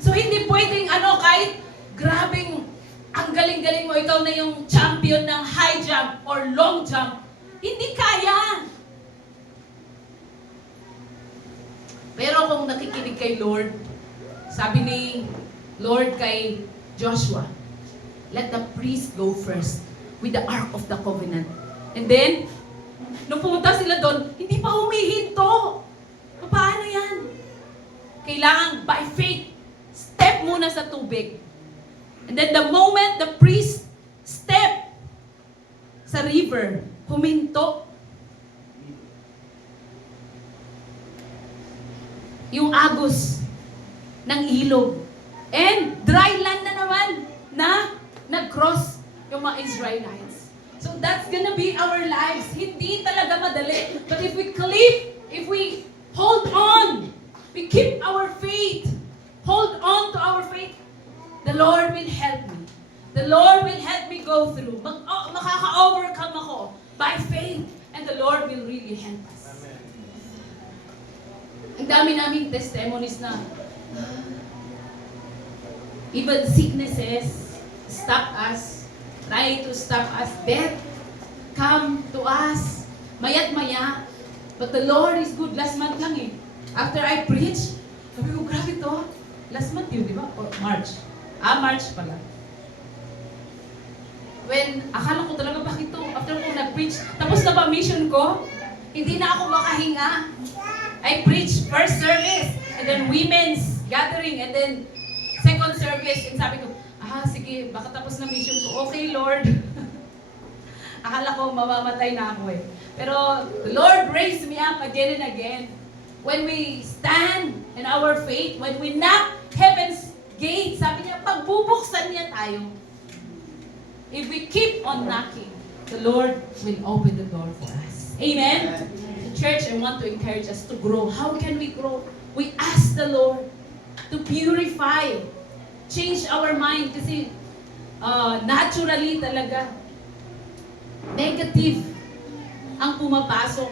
So, hindi pwedeng kahit grabing ang galing-galing mo, ikaw na yung champion ng high jump or long jump. Hindi kaya. Pero kung nakikinig kay Lord, sabi ni Lord kay Joshua, let the priest go first with the Ark of the Covenant. And then, nung pumunta sila doon, hindi pa humihinto. Paano yan? Kailangan by faith, step muna sa tubig. And then the moment the priest step sa river, huminto. Yung agos ng ilog. And dry land na naman na nag-cross yung mga Israelites. So that's gonna be our lives. Hindi talaga madali. But if we hold on, we keep our faith, hold on to our faith, the Lord will help me. The Lord will help me go through. Makaka-overcome ako by faith. And the Lord will really help us. Ang dami naming testimonies na even sicknesses stop us, try to stop us. Death come to us, mayat-maya. But the Lord is good. Last month lang eh. After I preach, sabi ko, grabe to. Last month yun, di ba? Or March. March pala. When, akala ko talaga, bakit to? After ko nag-preach, tapos na ba mission ko? Hindi na ako makahinga. I preached first service. And And then women's gathering. And then second service. And sabi ko, sige, baka tapos na mission ko. Okay, Lord. Akala ko mamamatay na ako eh. Pero the Lord raised me up again and again. When we stand in our faith, when we knock heaven's gate, sabi niya, pagbubuksan niya tayo. If we keep on knocking, the Lord will open the door for us. Amen? Church, I want to encourage us to grow. How can we grow? We ask the Lord to purify, change our mind kasi naturally talaga negative ang pumapasok.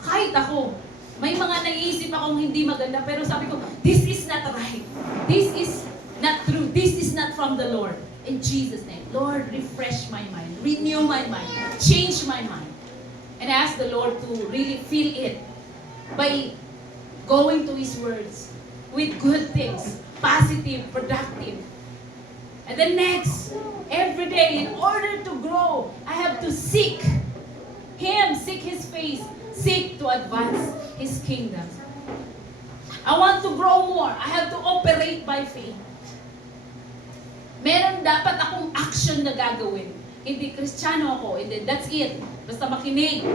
Kahit ako, may mga naiisip akong hindi maganda pero sabi ko, this is not right. This is not true. This is not from the Lord. In Jesus' name, Lord, refresh my mind. Renew my mind. Change my mind. And I ask the Lord to really fill it by going to His words with good things, positive, productive. And then next, every day, in order to grow, I have to seek Him, seek His face, seek to advance His kingdom. I want to grow more. I have to operate by faith. Meron dapat akong action na gagawin. Hindi Kristiyano ako, and then that's it. Basta makinig.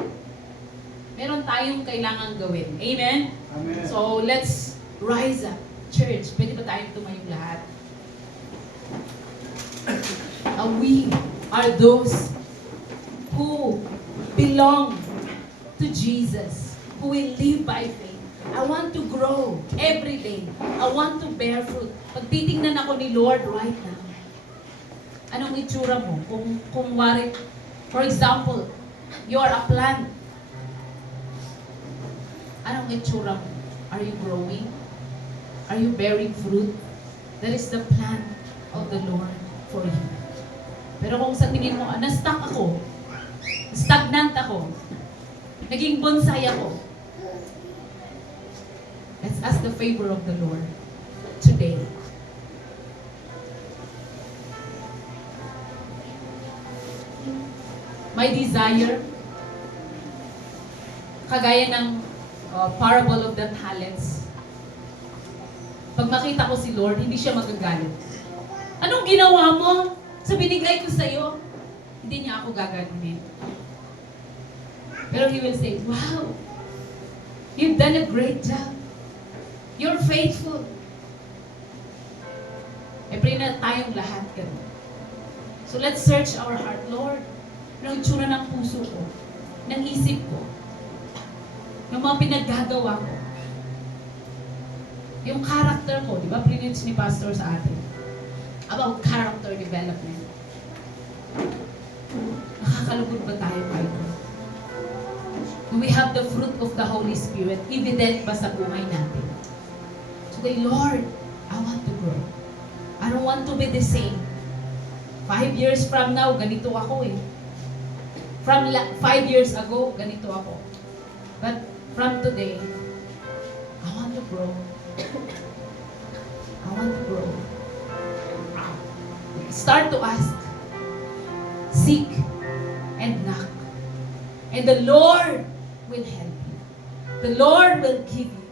Meron tayong kailangan gawin. Amen? Amen. So, let's rise up. Church, pwede ba tayong tumayong lahat? We are those who belong to Jesus, who will live by faith. I want to grow every day. I want to bear fruit. Pag titingnan ako ni Lord right now, anong itsura mo? Kung wari, for example, you are a plant. Anong itsura mo? Are you growing? Are you bearing fruit? That is the plan of the Lord for you. Pero kung sa tingin mo, na-stuck ako, stagnant ako, naging bonsai ako, let's ask the favor of the Lord today. My desire, kagaya ng parable of the talents, pag makita ko si Lord, hindi siya magagalit. Anong ginawa mo sa binigay ko sa'yo? Hindi niya ako gaganunin. Pero He will say, wow, you've done a great job. You're faithful. I pray na tayong lahat ganun. So let's search our heart. Lord, anong itsura ng puso ko, ng isip ko, ng mga pinaggagawa ko, yung character ko, di ba? Preach ni Pastor sa atin about character development. Nakakalugod ba tayo kay God? Do we have the fruit of the Holy Spirit evident ba sa buhay natin? Today, Lord, I want to grow. I don't want to be the same. 5 years from now, ganito ako eh. From 5 years ago, ganito ako. But from today, I want to grow. I want to grow. Start to ask, seek, and knock. And the Lord will help you. The Lord will give you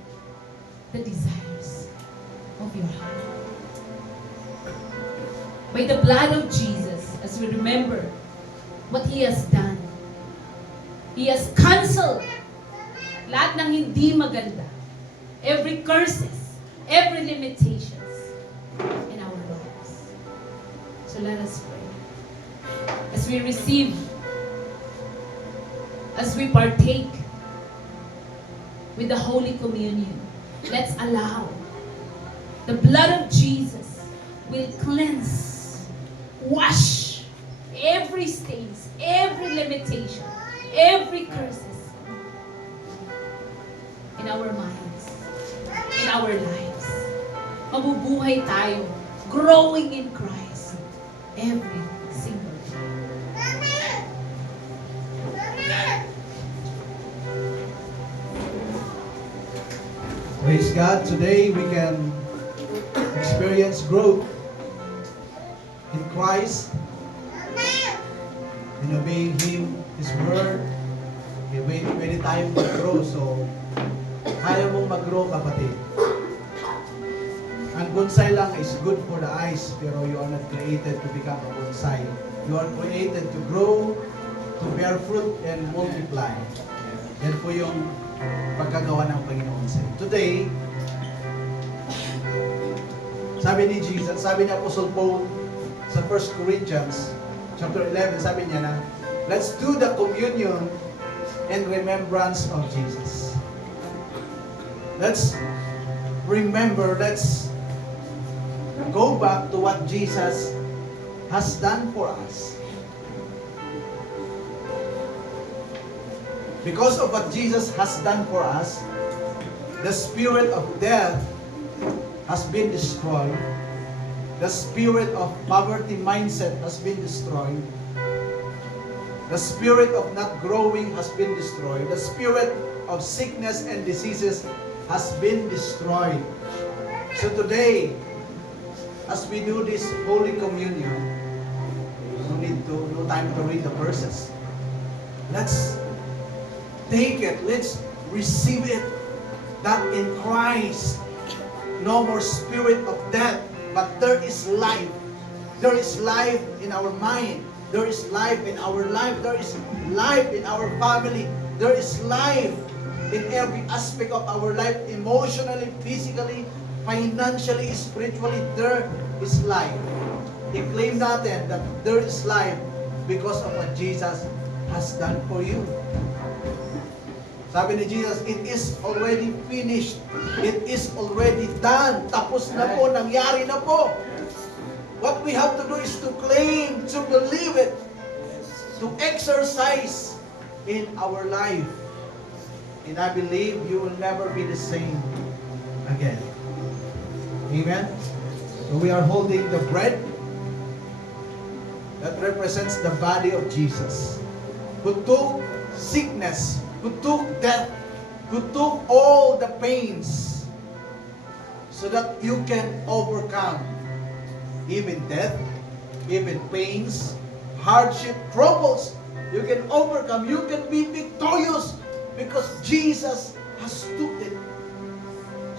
the desires of your heart. By the blood of Jesus, as we remember what He has done, He has canceled lahat ng hindi maganda, every curses, every limitations in our lives. So let us pray. As we receive, as we partake with the Holy Communion, let's allow the blood of Jesus will cleanse, wash every stains, every limitation, every curses in our minds, in our lives. Mabubuhay tayo, growing in Christ every single day. Praise God. Today we can experience growth in Christ, in obeying Him, His Word. Pwede tayong mag-grow. So, kaya mong mag-grow, kapatid. Ang bonsai lang is good for the eyes, pero you are not created to become a bonsai. You are created to grow, to bear fruit, and multiply. Yan po yung pagkagawa ng Panginoon sa iyo. Today, sabi ni Jesus, sabi ni Apostle Paul sa 1 Corinthians chapter 11, sabi niya na, let's do the communion in remembrance of Jesus. Let's remember, let's go back to what Jesus has done for us. Because of what Jesus has done for us, the spirit of death has been destroyed. The spirit of poverty mindset has been destroyed. The spirit of not growing has been destroyed. The spirit of sickness and diseases has been destroyed. So today, as we do this Holy Communion, no time to read the verses. Let's take it. Let's receive it. That in Christ, no more spirit of death, but there is life. There is life in our mind. There is life in our life. There is life in our family. There is life in every aspect of our life, emotionally, physically, financially, spiritually. There is life. I-claim natin that there is life because of what Jesus has done for you. Sabi ni Jesus, it is already finished. It is already done. Tapos na po, nangyari na po. What we have to do is to claim, to believe it, to exercise in our life. And I believe you will never be the same again. Amen? So we are holding the bread that represents the body of Jesus, who took sickness, who took death, who took all the pains, so that you can overcome even death, even pains, hardship, troubles. You can overcome, you can be victorious because Jesus has took it,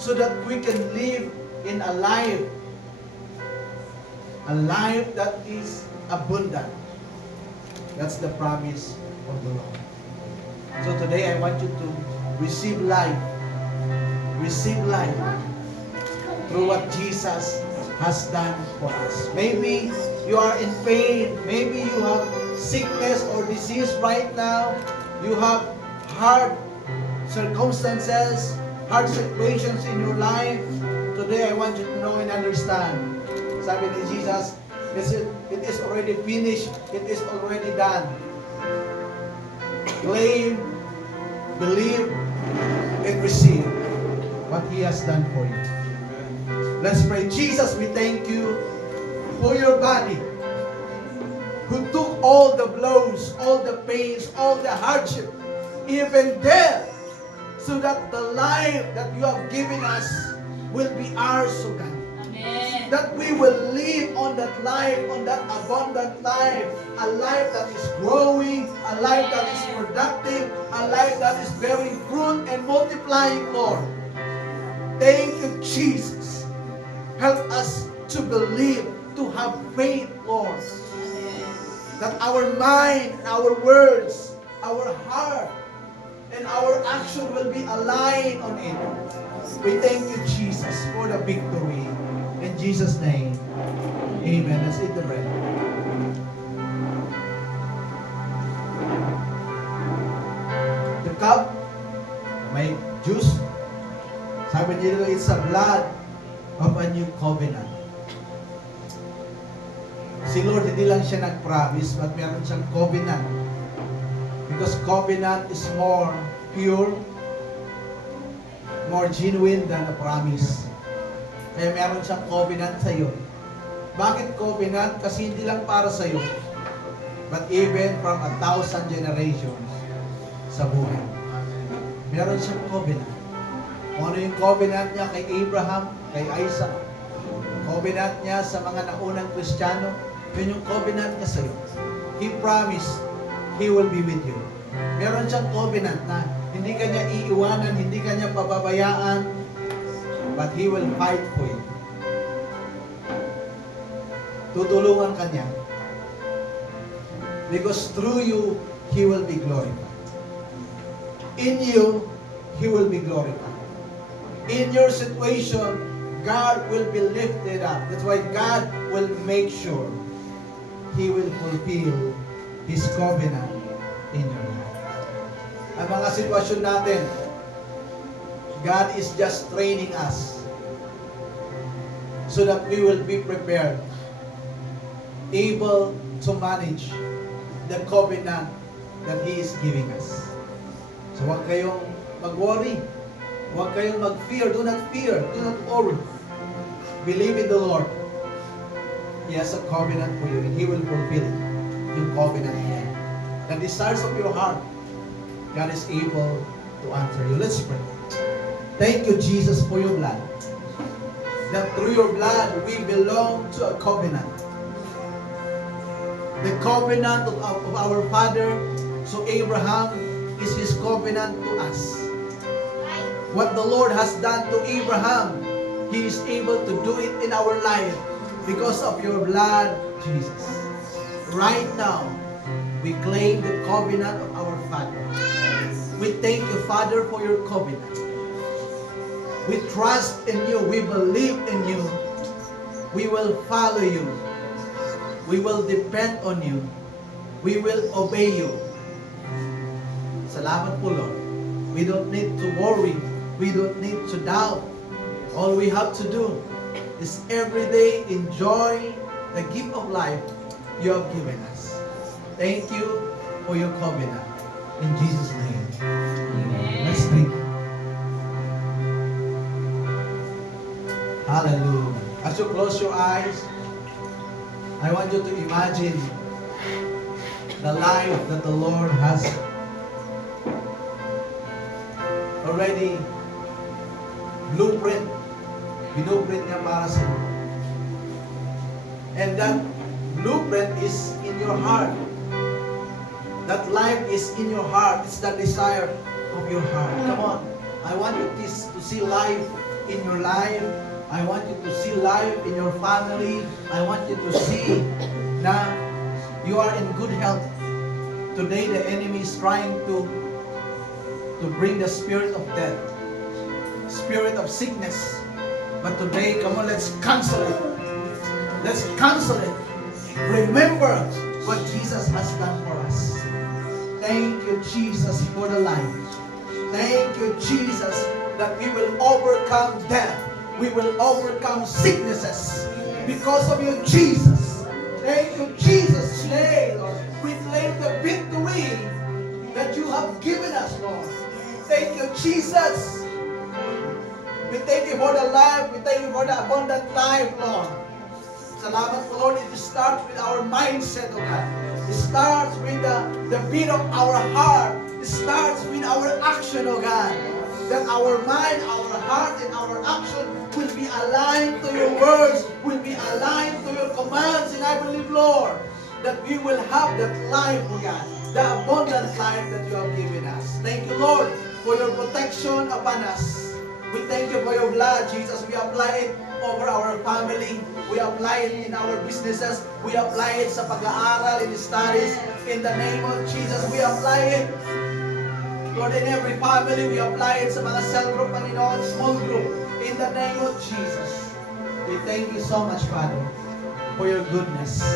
so that we can live in a life that is abundant. That's the promise of the Lord. So today I want you to receive life through what Jesus has done for us. Maybe you are in pain, maybe you have sickness or disease right now, you have hard circumstances, hard situations in your life. Today I want you to know and understand. Sabi ni Jesus, it is already finished, it is already done. Claim, believe, and receive what He has done for you. Let's pray. Jesus, we thank you for your body, who took all the blows, all the pains, all the hardship, even death, so that the life that you have given us will be ours, O God. Amen. That we will live on that life, on that abundant life, a life that is growing, a life that is productive, a life that is bearing fruit and multiplying, Lord. Thank you, Jesus. Help us to believe, to have faith, Lord, that our mind, our words, our heart, and our action will be aligned on it. We thank you, Jesus, for the victory. In Jesus' name, amen. Let's eat the bread. The cup, may juice. Sabi nila, it's a blood of a new covenant. Si Lord, hindi lang siya nag-promise, but meron siyang covenant. Because covenant is more pure, more genuine than a promise. Kaya meron siyang covenant sa iyo. Bakit covenant? Kasi hindi lang para sa iyo, but even from 1,000 generations sa buhay. Meron siyang covenant. Kung ano yung covenant niya kay Abraham, kay Isaac, covenant niya sa mga naunang Kristiyano, yun yung covenant niya sa iyo. He promised He will be with you. Meron siyang covenant na hindi ka niya iiwanan, hindi ka niya pababayaan, but He will fight for you. Tutulungan ka niya. Because through you, He will be glorified. In you, He will be glorified. In your situation, God will be lifted up. That's why God will make sure He will fulfill His covenant in your life. Ang mga sitwasyon natin, God is just training us so that we will be prepared, able to manage the covenant that He is giving us. So huwag kayong mag-worry. Huwag kayong mag-fear. Do not fear. Do not worry. Believe in the Lord. He has a covenant for you and He will fulfill it. Yung covenant niya. The desires of your heart, God is able to answer you. Let's pray. Thank you, Jesus, for your blood. That through your blood, we belong to a covenant. The covenant of our father. So Abraham is his covenant to us. What the Lord has done to Abraham, He is able to do it in our life because of your blood, Jesus. Right now, we claim the covenant of our Father. We thank you, Father, for your covenant. We trust in you. We believe in you. We will follow you. We will depend on you. We will obey you. Salamat po, Lord. We don't need to worry. We don't need to doubt. All we have to do is every day enjoy the gift of life you have given us. Thank you for your covenant. In Jesus' name. Let's pray. Hallelujah. As you close your eyes, I want you to imagine the life that the Lord has already blueprint niya para sa iyo. And that blueprint is in your heart. That life is in your heart. It's the desire of your heart. Come on. I want you to see life in your life. I want you to see life in your family. I want you to see that you are in good health. Today the enemy is trying to bring the spirit of death, spirit of sickness. But today, come on, let's cancel it. Let's cancel it. Remember what Jesus has done for us. Thank you, Jesus, for the life. Thank you, Jesus, that we will overcome death. We will overcome sicknesses because of you, Jesus. Thank you, Jesus. Today, Lord, we claim the victory that you have given us, Lord. Thank you, Jesus. We thank you for the life. We thank you for the abundant life, Lord. Salamat po, Lord. It starts with our mindset, oh God. It starts with the beat of our heart. It starts with our action, oh God. That our mind, our heart, and our action will be aligned to your words, will be aligned to your commands. And I believe, Lord, that we will have that life, oh God. The abundant life that you have given us. Thank you, Lord, for your protection upon us. We thank you for your blood, Jesus. We apply it over our family. We apply it in our businesses. We apply it sa pag-aaral, in studies. In the name of Jesus, we apply it. Lord, in every family, we apply it sa mga cell group, Panginoon, small group. In the name of Jesus. We thank you so much, Father, for your goodness.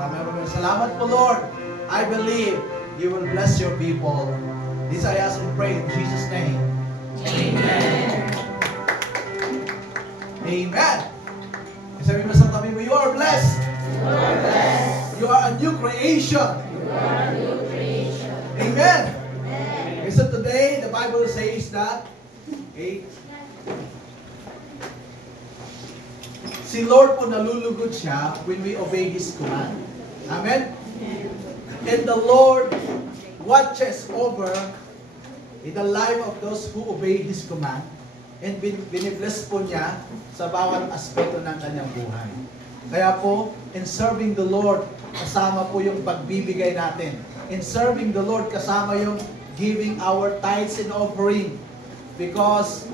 Maraming salamat po, Lord. I believe you will bless your people. This I ask and pray in Jesus' name. Amen. Amen. Sabi mo sa tabi mo, you are blessed. You are blessed. You are a new creation. You are a new creation. Amen. Amen. So today, the Bible says that, okay, si Lord po nalulugod siya when we obey His command. Amen? And the Lord watches over in the life of those who obey His command, and binibless po niya sa bawat aspeto ng kanyang buhay. Kaya po, in serving the Lord, kasama po yung pagbibigay natin. In serving the Lord, kasama yung giving our tithes and offering. Because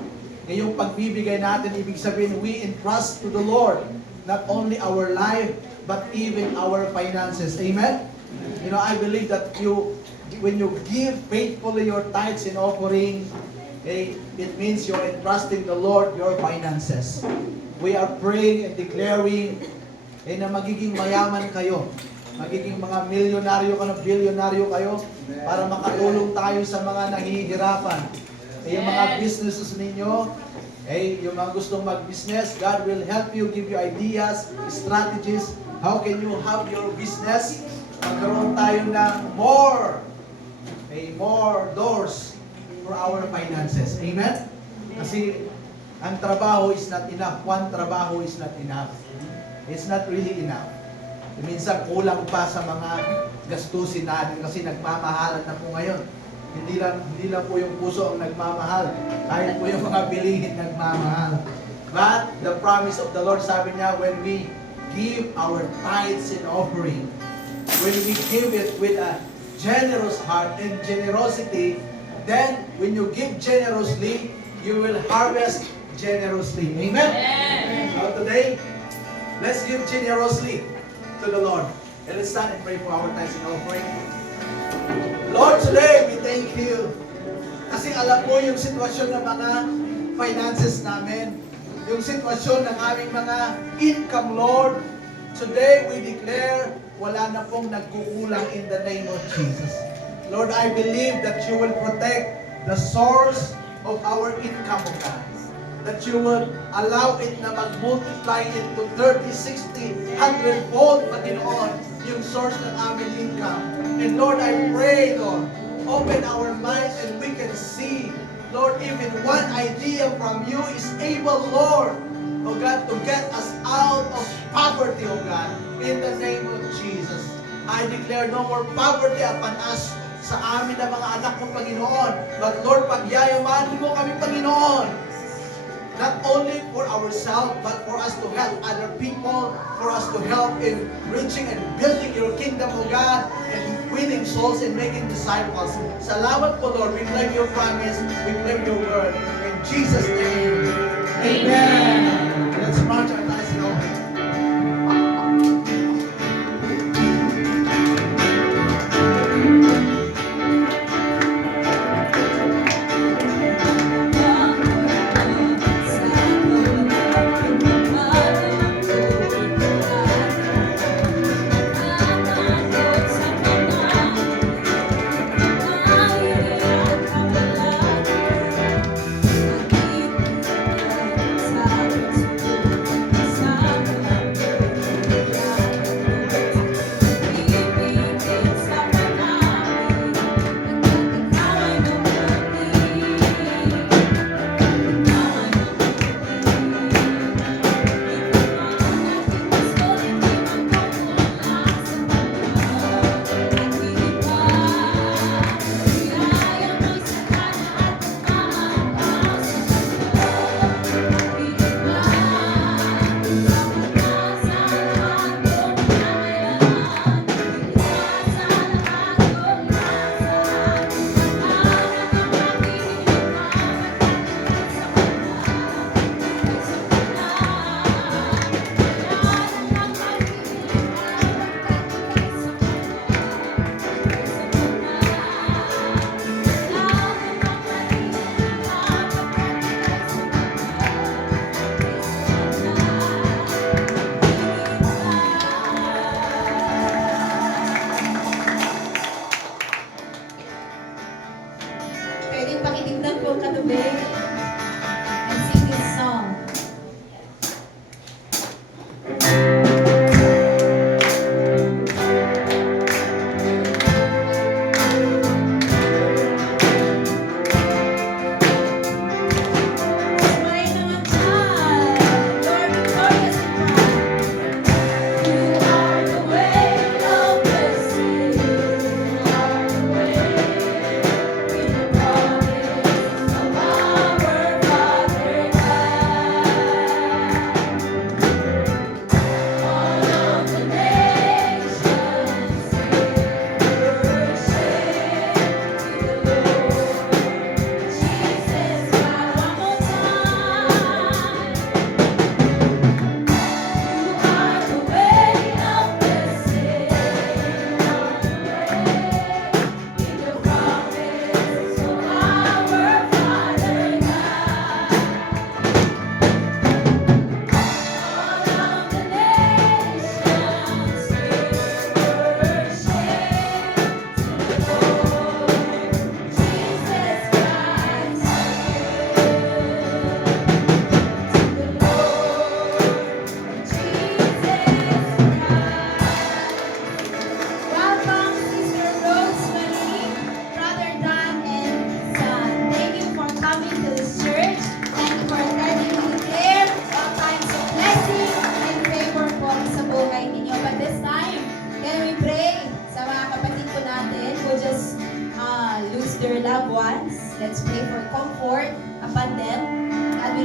ngayong pagbibigay natin, ibig sabihin, we entrust to the Lord not only our life, but even our finances. Amen? You know, I believe that when you give faithfully your tithes and offering, it means you're entrusting the Lord your finances. We are praying and declaring na magiging mayaman kayo. Magiging mga milyonaryo ka na, bilyonaryo kayo para makatulong tayo sa mga nahihirapan. Yung mga businesses ninyo, yung mga gustong mag-business, God will help you, give you ideas, strategies. How can you have your business? Magkaroon tayo ng more doors for our finances. Amen? Kasi ang trabaho is not enough. One trabaho is not enough. It's not really enough. Minsan kulang pa sa mga gastusin natin kasi nagmamahalan na po ngayon. Hindi lang po yung puso ang nagmamahal. Kahit po yung mga bilihin nagmamahal. But the promise of the Lord, sabi niya, when we give our tithes and offering, when we give it with a generous heart and generosity, then when you give generously, you will harvest generously. Amen? So today, let's give generously to the Lord. And let's stand and pray for our tithes and offering. Lord, today we thank you. Kasi alam mo yung sitwasyon ng mga finances namin. Yung sitwasyon ng aming mga income, Lord. Today we declare wala na pong nagkukulang in the name of Jesus. Lord, I believe that you will protect the source of our income, O God. That you will allow it na mag-multiply into 30, 60, 100-fold, Panginoon, yung source ng aming income. And Lord, I pray, Lord, open our minds and we can see, Lord, even one idea from you is able, Lord, oh God, to get us out of poverty, oh God, in the name of Jesus. I declare no more poverty upon us sa amin na mga anak mo, Panginoon. But Lord, pagyayamanin mo kami, Panginoon, not only for ourselves, but for us to help other people, for us to help in reaching and building your kingdom, O God, and winning souls and making disciples. Salamat po, Lord. We claim your promise. We claim your word. In Jesus' name, amen. Let's march our tithes and offering. Keep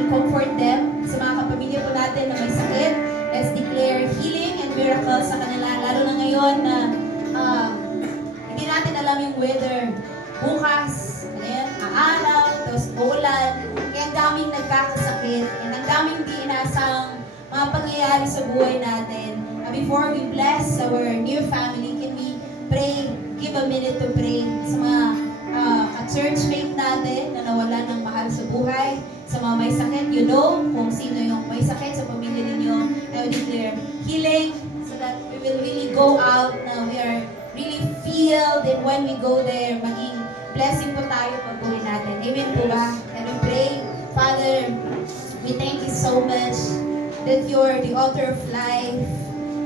will comfort them. Sa mga kapamilya po natin na may sakit, let's declare healing and miracles sa kanila. Lalo na ngayon na hindi natin alam yung weather. Bukas, aaraw, tapos uulan. Kaya ang daming nagkakasakit. And ang daming di inaasang mga pangyayari sa buhay natin. Before we bless our new family, can we pray, give a minute to pray sa mga ka-churchmate natin na nawala ng mahal sa buhay, sa mga may sakit, you know kung sino yung may sakit sa pamilya ninyo. I will declare healing so that we will really go out na we are really filled, and when we go there, maging blessing po tayo pag uwi natin. Amen po ba? And we pray, Father, we thank you so much that you're the author of life.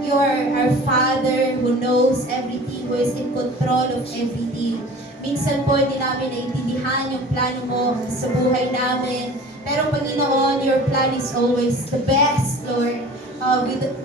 You're our Father who knows everything, who is in control of everything. Minsan po hindi namin naiintindihan yung plano mo sa buhay namin. Pero Panginoon, your plan is always the best, Lord.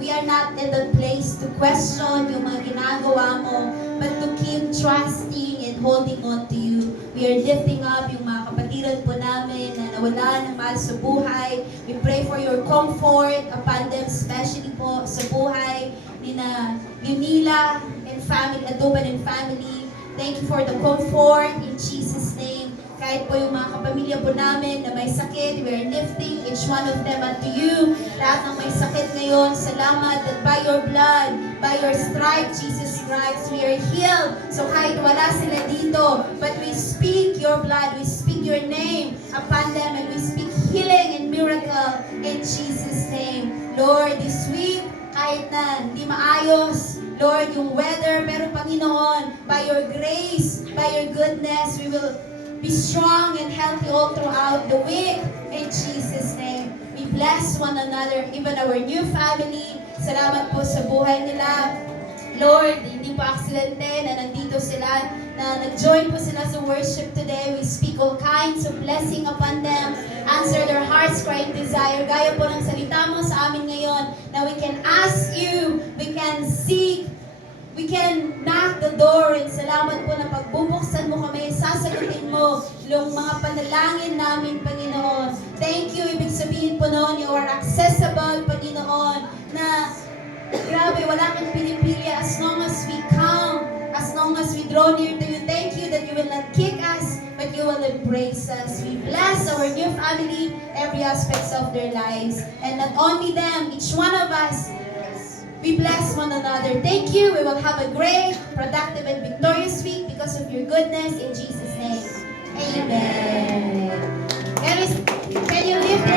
We are not in the place to question yung mga ginagawa mo, but to keep trusting and holding on to you. We are lifting up yung mga kapatiran po namin na nawala ng mahal sa buhay. We pray for your comfort upon them, especially po sa buhay ni na Yunila and family, Aduban and family. Thank you for the comfort in Jesus' name. Kahit po yung mga kapamilya po namin na may sakit, we are lifting each one of them unto you. Lahat ng may sakit ngayon, salamat that by your blood, by your stripe, Jesus Christ, we are healed. So kahit wala sila dito, but we speak your blood, we speak your name upon them, and we speak healing and miracle in Jesus' name. Lord, this week, kahit na hindi maayos, Lord, yung weather, pero Panginoon, by your grace, by your goodness, we will be strong and healthy all throughout the week. In Jesus' name, we bless one another, even our new family. Salamat po sa buhay nila. Lord, hindi po aksidente na nandito sila, na nag-join po sila sa worship today. We speak all kinds of blessing upon them. Answer their heart's cry and desire. Gaya po ng salita mo sa amin ngayon, na we can ask you, we can seek, we can knock the door, and salamat po na pagbubuksan mo kami, sasagutin mo yung mga panalangin namin, Panginoon. Thank you. Ibig sabihin po noon, you are accessible, Panginoon, na grabe, wala kang pinipili as long as we come, as long as we draw near to you. Thank you that you will not kick us, but you will embrace us. We bless our new family, every aspects of their lives. And not only them, each one of us, we bless one another. Thank you. We will have a great, productive, and victorious week because of your goodness. In Jesus' name, amen. Can you lift